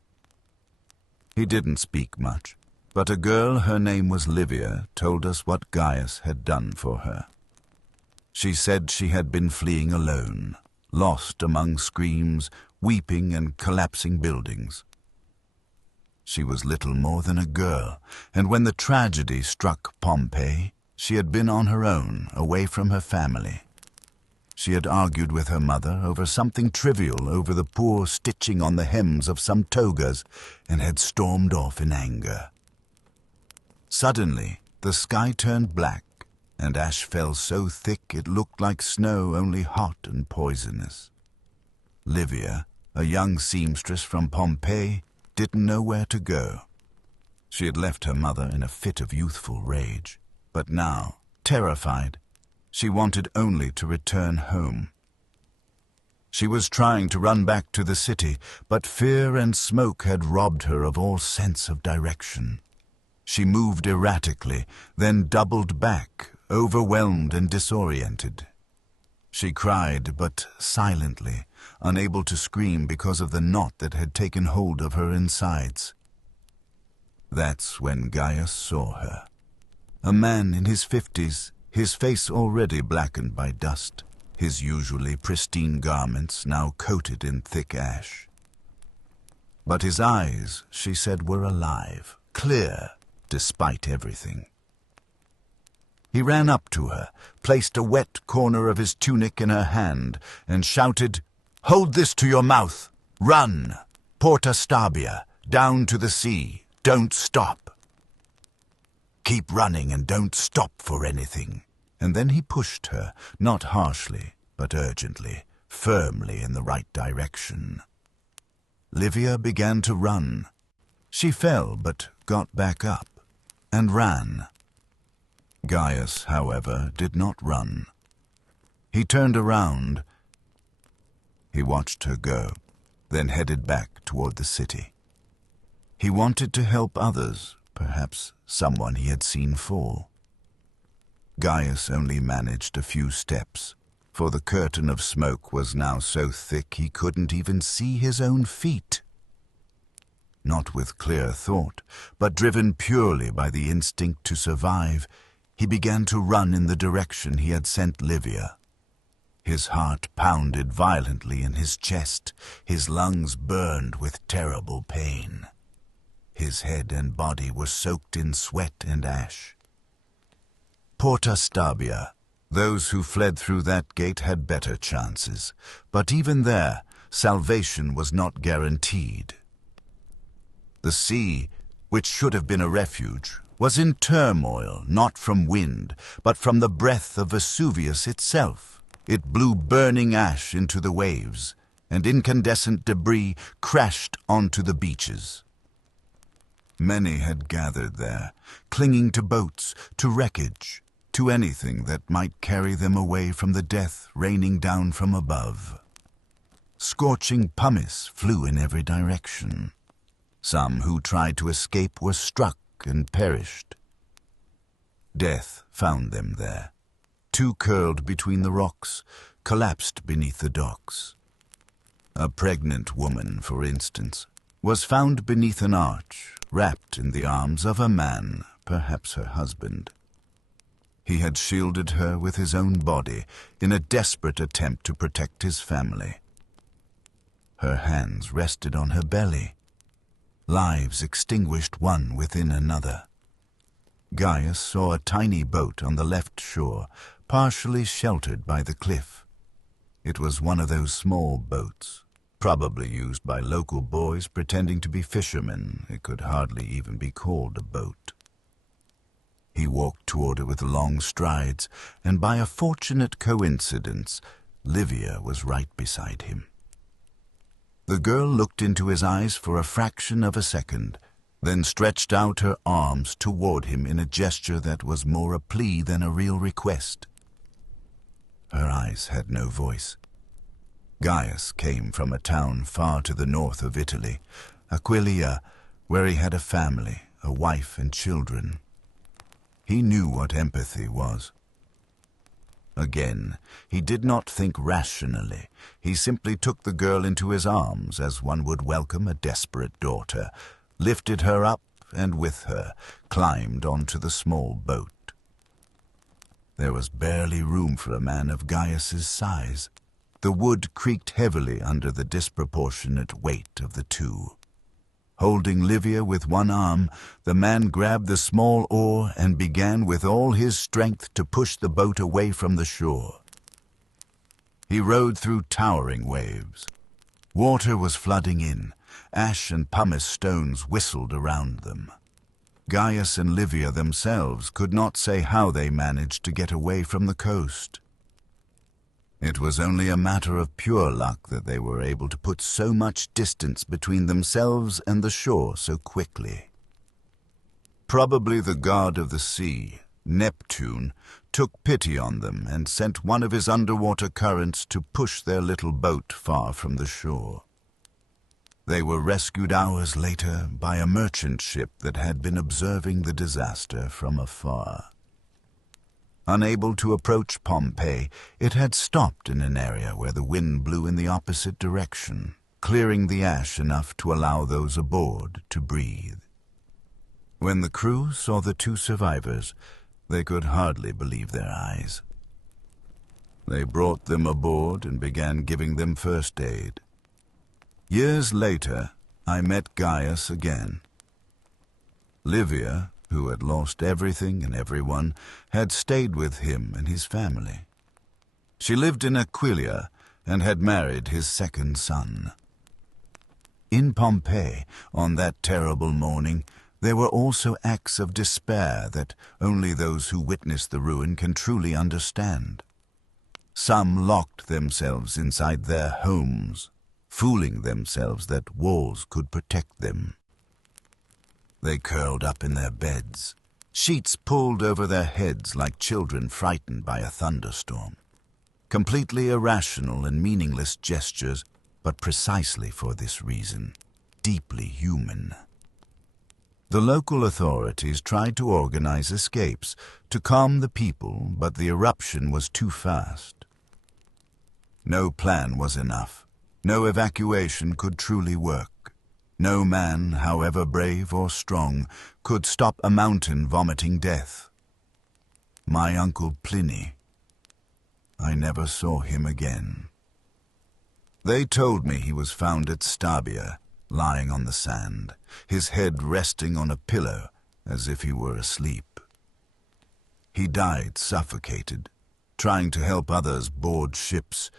He didn't speak much, but a girl, her name was Livia, told us what Gaius had done for her. She said she had been fleeing alone, lost among screams, weeping and collapsing buildings. She was little more than a girl, and when the tragedy struck Pompeii, she had been on her own, away from her family. She had argued with her mother over something trivial, over the poor stitching on the hems of some togas, and had stormed off in anger. Suddenly, the sky turned black, and ash fell so thick it looked like snow, only hot and poisonous. Livia, a young seamstress from Pompeii, didn't know where to go. She had left her mother in a fit of youthful rage, but now, terrified, she wanted only to return home. She was trying to run back to the city, but fear and smoke had robbed her of all sense of direction. She moved erratically, then doubled back, overwhelmed and disoriented. She cried, but silently, unable to scream because of the knot that had taken hold of her insides. That's when Gaius saw her. A man in his 50s, his face already blackened by dust, his usually pristine garments now coated in thick ash. But his eyes, she said, were alive, clear, despite everything. He ran up to her, placed a wet corner of his tunic in her hand, and shouted, "Hold this to your mouth! Run! Porta Stabia, down to the sea! Don't stop! Keep running and don't stop for anything." And then he pushed her, not harshly, but urgently, firmly in the right direction. Livia began to run. She fell, but got back up, and ran. Gaius, however, did not run. He turned around. He watched her go, then headed back toward the city. He wanted to help others, perhaps someone he had seen fall. Gaius only managed a few steps, for the curtain of smoke was now so thick he couldn't even see his own feet. Not with clear thought, but driven purely by the instinct to survive, he began to run in the direction he had sent Livia. His heart pounded violently in his chest, his lungs burned with terrible pain. His head and body were soaked in sweat and ash. Porta Stabia. Those who fled through that gate had better chances, but even there, salvation was not guaranteed. The sea, which should have been a refuge, was in turmoil, not from wind, but from the breath of Vesuvius itself. It blew burning ash into the waves, and incandescent debris crashed onto the beaches. Many had gathered there, clinging to boats, to wreckage, to anything that might carry them away from the death raining down from above. Scorching pumice flew in every direction. Some who tried to escape were struck and perished. Death found them there. Two curled between the rocks, collapsed beneath the docks. A pregnant woman, for instance, was found beneath an arch, wrapped in the arms of a man, perhaps her husband. He had shielded her with his own body in a desperate attempt to protect his family. Her hands rested on her belly. Lives extinguished one within another. Gaius saw a tiny boat on the left shore, partially sheltered by the cliff. It was one of those small boats, probably used by local boys pretending to be fishermen. It could hardly even be called a boat. He walked toward it with long strides, and by a fortunate coincidence, Livia was right beside him. The girl looked into his eyes for a fraction of a second, then stretched out her arms toward him in a gesture that was more a plea than a real request. Her eyes had no voice. Gaius came from a town far to the north of Italy, Aquileia, where he had a family, a wife and children. He knew what empathy was. Again, he did not think rationally. He simply took the girl into his arms as one would welcome a desperate daughter, lifted her up, and with her climbed onto the small boat. There was barely room for a man of Gaius's size. The wood creaked heavily under the disproportionate weight of the two. Holding Livia with one arm, the man grabbed the small oar and began with all his strength to push the boat away from the shore. He rode through towering waves. Water was flooding in. Ash and pumice stones whistled around them. Gaius and Livia themselves could not say how they managed to get away from the coast. It was only a matter of pure luck that they were able to put so much distance between themselves and the shore so quickly. Probably the god of the sea, Neptune, took pity on them and sent one of his underwater currents to push their little boat far from the shore. They were rescued hours later by a merchant ship that had been observing the disaster from afar. Unable to approach Pompeii, it had stopped in an area where the wind blew in the opposite direction, clearing the ash enough to allow those aboard to breathe. When the crew saw the two survivors, they could hardly believe their eyes. They brought them aboard and began giving them first aid. Years later, I met Gaius again. Livia, who had lost everything and everyone, had stayed with him and his family. She lived in Aquileia and had married his second son. In Pompeii, on that terrible morning, there were also acts of despair that only those who witness the ruin can truly understand. Some locked themselves inside their homes, fooling themselves that walls could protect them. They curled up in their beds, sheets pulled over their heads like children frightened by a thunderstorm. Completely irrational and meaningless gestures, but precisely for this reason, deeply human. The local authorities tried to organize escapes to calm the people, but the eruption was too fast. No plan was enough. No evacuation could truly work. No man, however brave or strong, could stop a mountain vomiting death. My uncle Pliny, I never saw him again. They told me he was found at Stabia, lying on the sand, his head resting on a pillow as if he were asleep. He died suffocated, trying to help others board ships,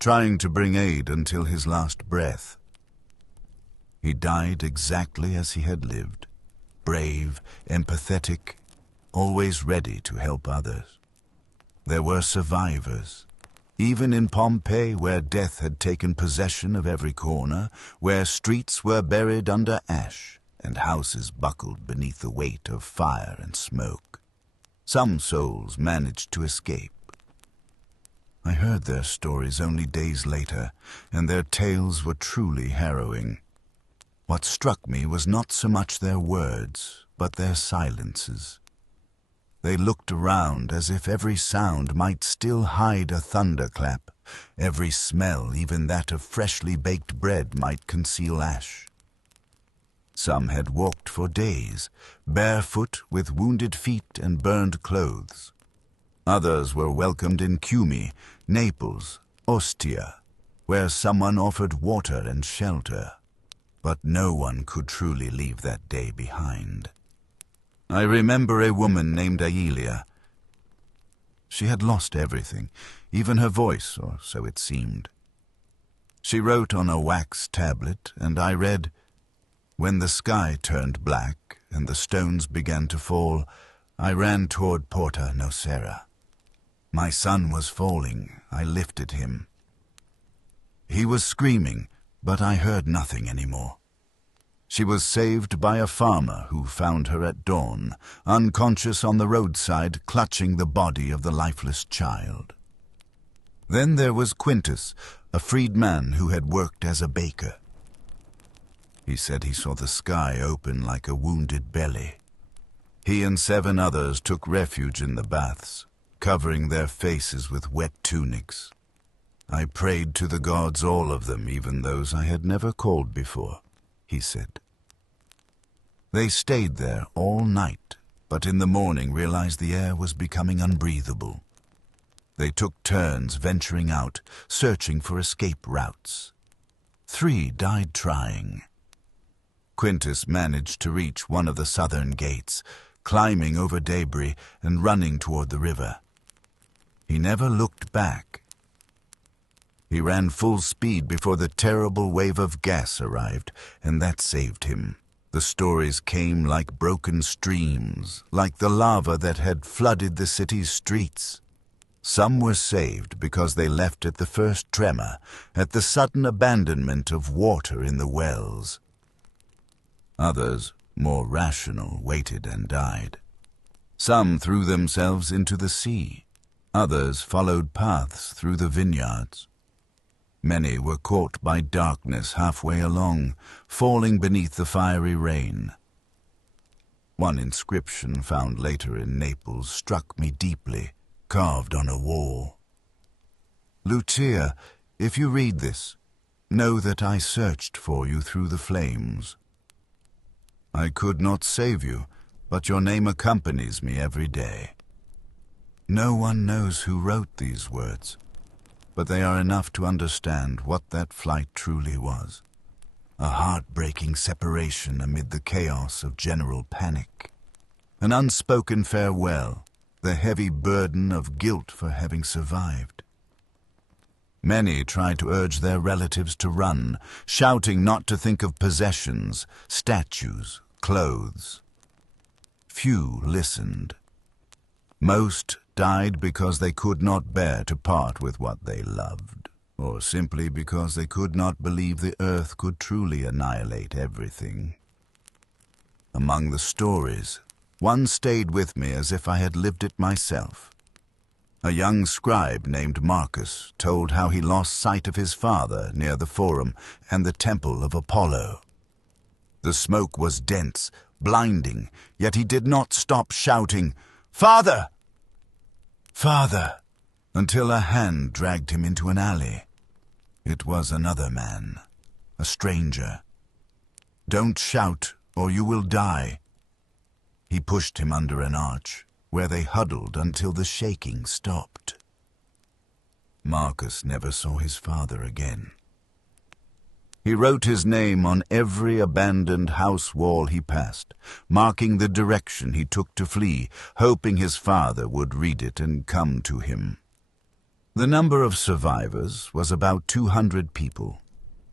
trying to bring aid until his last breath. He died exactly as he had lived, brave, empathetic, always ready to help others. There were survivors, even in Pompeii, where death had taken possession of every corner, where streets were buried under ash and houses buckled beneath the weight of fire and smoke. Some souls managed to escape. I heard their stories only days later, and their tales were truly harrowing. What struck me was not so much their words, but their silences. They looked around as if every sound might still hide a thunderclap, every smell, even that of freshly baked bread, might conceal ash. Some had walked for days, barefoot with wounded feet and burned clothes. Others were welcomed in Cumae, Naples, Ostia, where someone offered water and shelter. But no one could truly leave that day behind. I remember a woman named Aelia. She had lost everything, even her voice, or so it seemed. She wrote on a wax tablet, and I read, "When the sky turned black and the stones began to fall, I ran toward Porta Nocera. My son was falling. I lifted him. He was screaming, but I heard nothing anymore. She was saved by a farmer who found her at dawn, unconscious on the roadside, clutching the body of the lifeless child. Then there was Quintus, a freedman who had worked as a baker. He said he saw the sky open like a wounded belly. He and 7 others took refuge in the baths, covering their faces with wet tunics. I prayed to the gods, all of them, even those I had never called before, he said. They stayed there all night, but in the morning realized the air was becoming unbreathable. They took turns venturing out, searching for escape routes. 3 died trying. Quintus managed to reach one of the southern gates, climbing over debris and running toward the river. He never looked back. He ran full speed before the terrible wave of gas arrived, and that saved him. The stories came like broken streams, like the lava that had flooded the city's streets. Some were saved because they left at the first tremor, at the sudden abandonment of water in the wells. Others, more rational, waited and died. Some threw themselves into the sea. Others followed paths through the vineyards. Many were caught by darkness halfway along, falling beneath the fiery rain. One inscription found later in Naples struck me deeply, carved on a wall. "Lucia, if you read this, know that I searched for you through the flames. I could not save you, but your name accompanies me every day." No one knows who wrote these words, but they are enough to understand what that flight truly was. A heartbreaking separation amid the chaos of general panic. An unspoken farewell, the heavy burden of guilt for having survived. Many tried to urge their relatives to run, shouting not to think of possessions, statues, clothes. Few listened. Most died because they could not bear to part with what they loved, or simply because they could not believe the earth could truly annihilate everything. Among the stories, one stayed with me as if I had lived it myself. A young scribe named Marcus told how he lost sight of his father near the Forum and the Temple of Apollo. The smoke was dense, blinding, yet he did not stop shouting, "Father! Father!" until a hand dragged him into an alley. It was another man, a stranger. "Don't shout, or you will die." He pushed him under an arch, where they huddled until the shaking stopped. Marcus never saw his father again. He wrote his name on every abandoned house wall he passed, marking the direction he took to flee, hoping his father would read it and come to him. The number of survivors was about 200 people,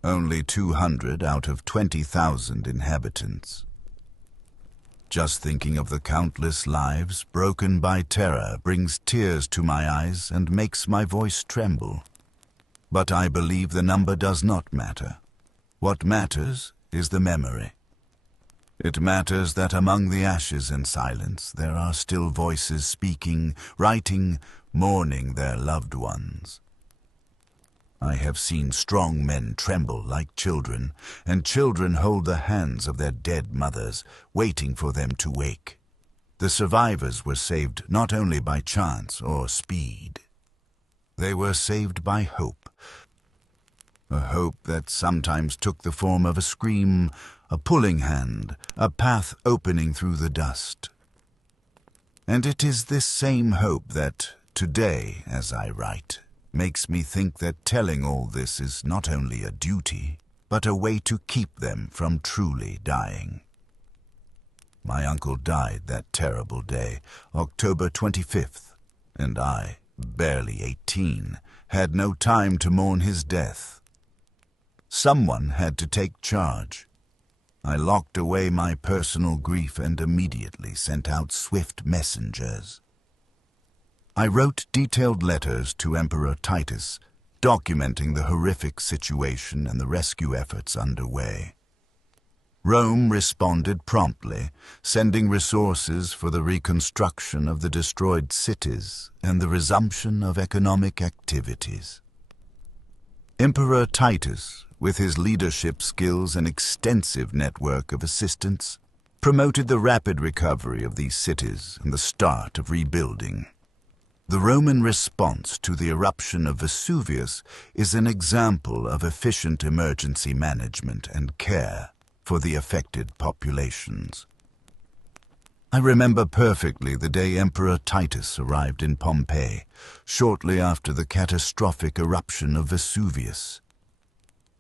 only 200 out of 20,000 inhabitants. Just thinking of the countless lives broken by terror brings tears to my eyes and makes my voice tremble. But I believe the number does not matter. What matters is the memory. It matters that among the ashes and silence there are still voices speaking, writing, mourning their loved ones. I have seen strong men tremble like children, and children hold the hands of their dead mothers, waiting for them to wake. The survivors were saved not only by chance or speed. They were saved by hope. A hope that sometimes took the form of a scream, a pulling hand, a path opening through the dust. And it is this same hope that, today, as I write, makes me think that telling all this is not only a duty, but a way to keep them from truly dying. My uncle died that terrible day, October 25th, and I, barely 18, had no time to mourn his death. Someone had to take charge. I locked away my personal grief and immediately sent out swift messengers. I wrote detailed letters to Emperor Titus, documenting the horrific situation and the rescue efforts underway. Rome responded promptly, sending resources for the reconstruction of the destroyed cities and the resumption of economic activities. Emperor Titus, with his leadership skills and extensive network of assistants, promoted the rapid recovery of these cities and the start of rebuilding. The Roman response to the eruption of Vesuvius is an example of efficient emergency management and care for the affected populations. I remember perfectly the day Emperor Titus arrived in Pompeii, shortly after the catastrophic eruption of Vesuvius.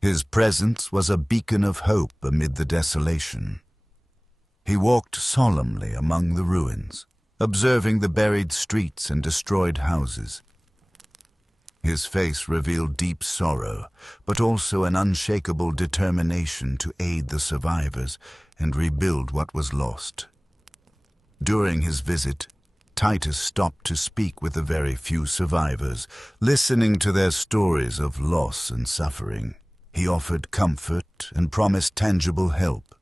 His presence was a beacon of hope amid the desolation. He walked solemnly among the ruins, observing the buried streets and destroyed houses. His face revealed deep sorrow, but also an unshakable determination to aid the survivors and rebuild what was lost. During his visit, Titus stopped to speak with the very few survivors, listening to their stories of loss and suffering. He offered comfort and promised tangible help.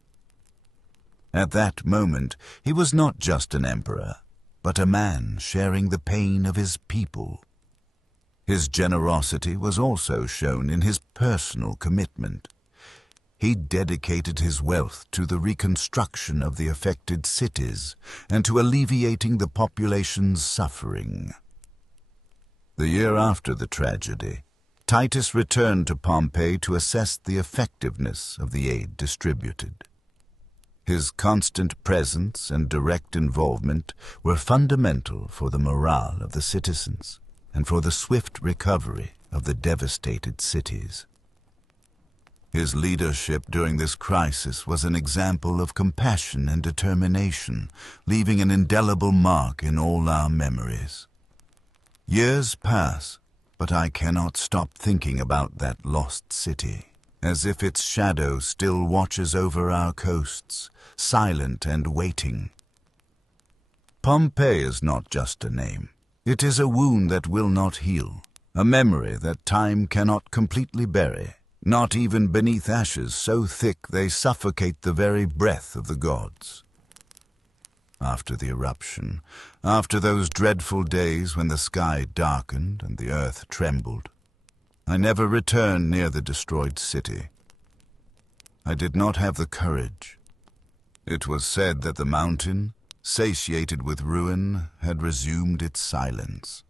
At that moment, he was not just an emperor, but a man sharing the pain of his people. His generosity was also shown in his personal commitment. He dedicated his wealth to the reconstruction of the affected cities and to alleviating the population's suffering. The year after the tragedy, Titus returned to Pompeii to assess the effectiveness of the aid distributed. His constant presence and direct involvement were fundamental for the morale of the citizens and for the swift recovery of the devastated cities. His leadership during this crisis was an example of compassion and determination, leaving an indelible mark in all our memories. Years pass, but I cannot stop thinking about that lost city, as if its shadow still watches over our coasts, silent and waiting. Pompeii is not just a name. It is a wound that will not heal, a memory that time cannot completely bury, not even beneath ashes so thick they suffocate the very breath of the gods. After the eruption, after those dreadful days when the sky darkened and the earth trembled, I never returned near the destroyed city. I did not have the courage. It was said that the mountain, satiated with ruin, had resumed its silence.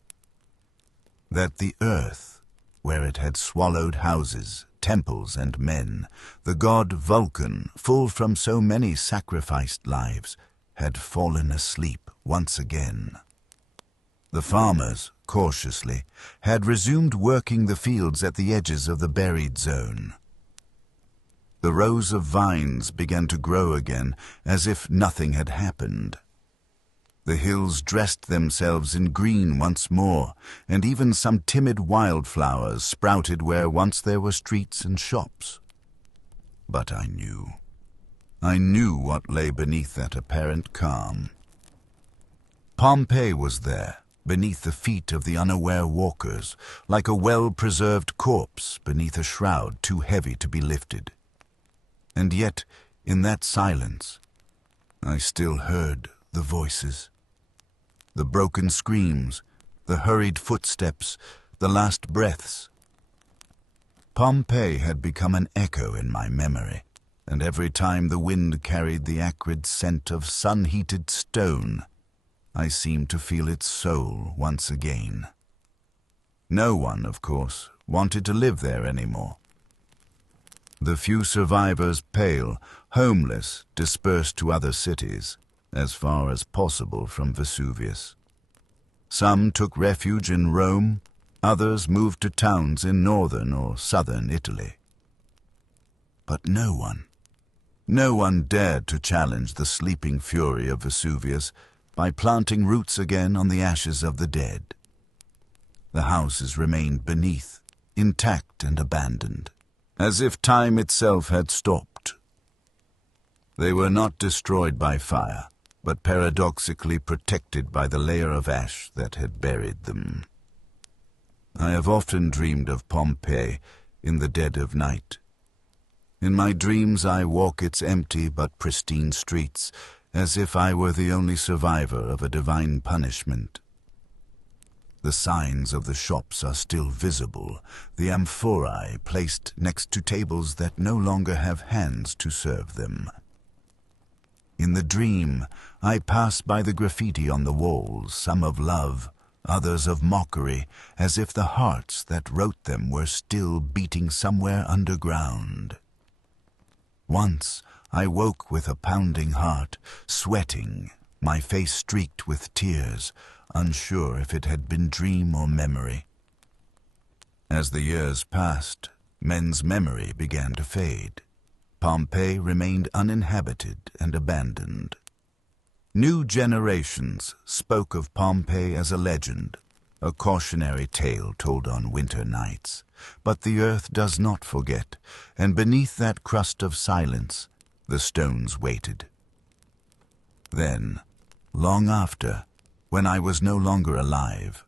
That the earth, where it had swallowed houses, temples, and men, the god Vulcan, full from so many sacrificed lives, had fallen asleep once again. The farmers, cautiously, had resumed working the fields at the edges of the buried zone. The rows of vines began to grow again, as if nothing had happened. The hills dressed themselves in green once more, and even some timid wildflowers sprouted where once there were streets and shops. But I knew what lay beneath that apparent calm. Pompeii was there, beneath the feet of the unaware walkers, like a well-preserved corpse beneath a shroud too heavy to be lifted. And yet, in that silence, I still heard the voices. The broken screams, the hurried footsteps, the last breaths. Pompeii had become an echo in my memory, and every time the wind carried the acrid scent of sun-heated stone, I seemed to feel its soul once again. No one, of course, wanted to live there anymore. The few survivors, pale, homeless, dispersed to other cities, as far as possible from Vesuvius. Some took refuge in Rome, others moved to towns in northern or southern Italy. But no one dared to challenge the sleeping fury of Vesuvius by planting roots again on the ashes of the dead. The houses remained beneath, intact and abandoned, as if time itself had stopped. They were not destroyed by fire, but paradoxically protected by the layer of ash that had buried them. I have often dreamed of Pompeii in the dead of night. In my dreams I walk its empty but pristine streets, as if I were the only survivor of a divine punishment. The signs of the shops are still visible, the amphorae placed next to tables that no longer have hands to serve them. In the dream, I pass by the graffiti on the walls, some of love, others of mockery, as if the hearts that wrote them were still beating somewhere underground. Once I woke with a pounding heart, sweating, my face streaked with tears, unsure if it had been dream or memory. As the years passed, men's memory began to fade. Pompeii remained uninhabited and abandoned. New generations spoke of Pompeii as a legend, a cautionary tale told on winter nights. But the earth does not forget, and beneath that crust of silence, the stones waited. Then, long after, when I was no longer alive,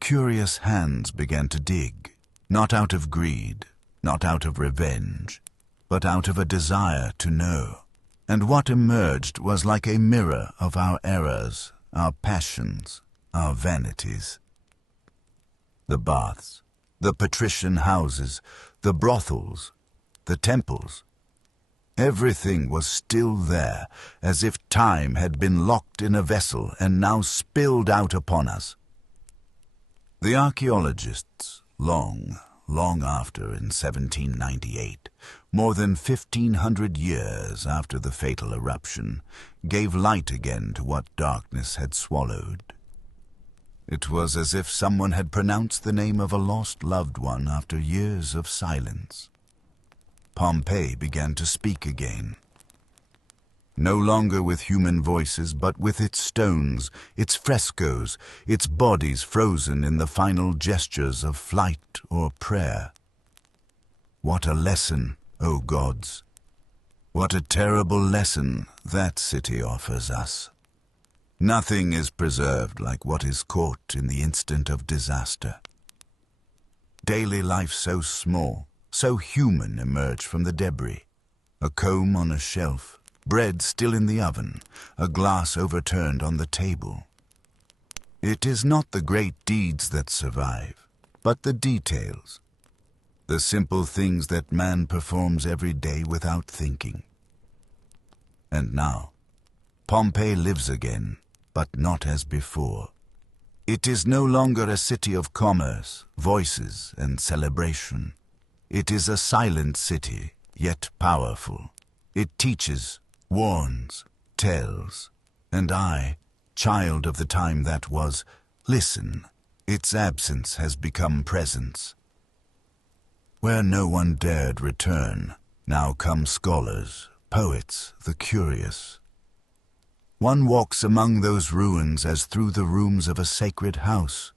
curious hands began to dig, not out of greed, not out of revenge, but out of a desire to know. And what emerged was like a mirror of our errors, our passions, our vanities. The baths, the patrician houses, the brothels, the temples. Everything was still there, as if time had been locked in a vessel and now spilled out upon us. The archaeologists, long after in 1798, more than 1,500 years after the fatal eruption, gave light again to what darkness had swallowed. It was as if someone had pronounced the name of a lost loved one after years of silence. Pompeii began to speak again. No longer with human voices, but with its stones, its frescoes, its bodies frozen in the final gestures of flight or prayer. What a lesson, O gods! What a terrible lesson that city offers us. Nothing is preserved like what is caught in the instant of disaster. Daily life so small, so human emerged from the debris. A comb on a shelf, bread still in the oven, a glass overturned on the table. It is not the great deeds that survive, but the details, the simple things that man performs every day without thinking. And now, Pompeii lives again, but not as before. It is no longer a city of commerce, voices, and celebration. It is a silent city, yet powerful. It teaches, warns, tells. And I, child of the time that was, listen. Its absence has become presence. Where no one dared return, now come scholars, poets, the curious. One walks among those ruins as through the rooms of a sacred house.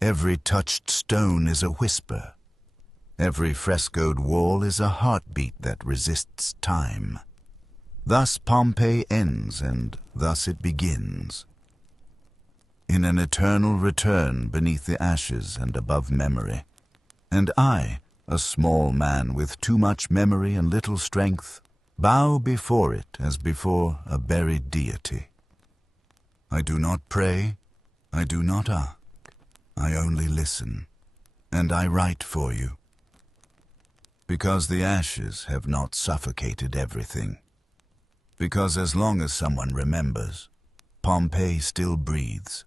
Every touched stone is a whisper. Every frescoed wall is a heartbeat that resists time. Thus Pompeii ends, and thus it begins. In an eternal return beneath the ashes and above memory. And I, a small man with too much memory and little strength, bow before it as before a buried deity. I do not pray, I do not ask, I only listen, and I write for you. Because the ashes have not suffocated everything. Because as long as someone remembers, Pompeii still breathes.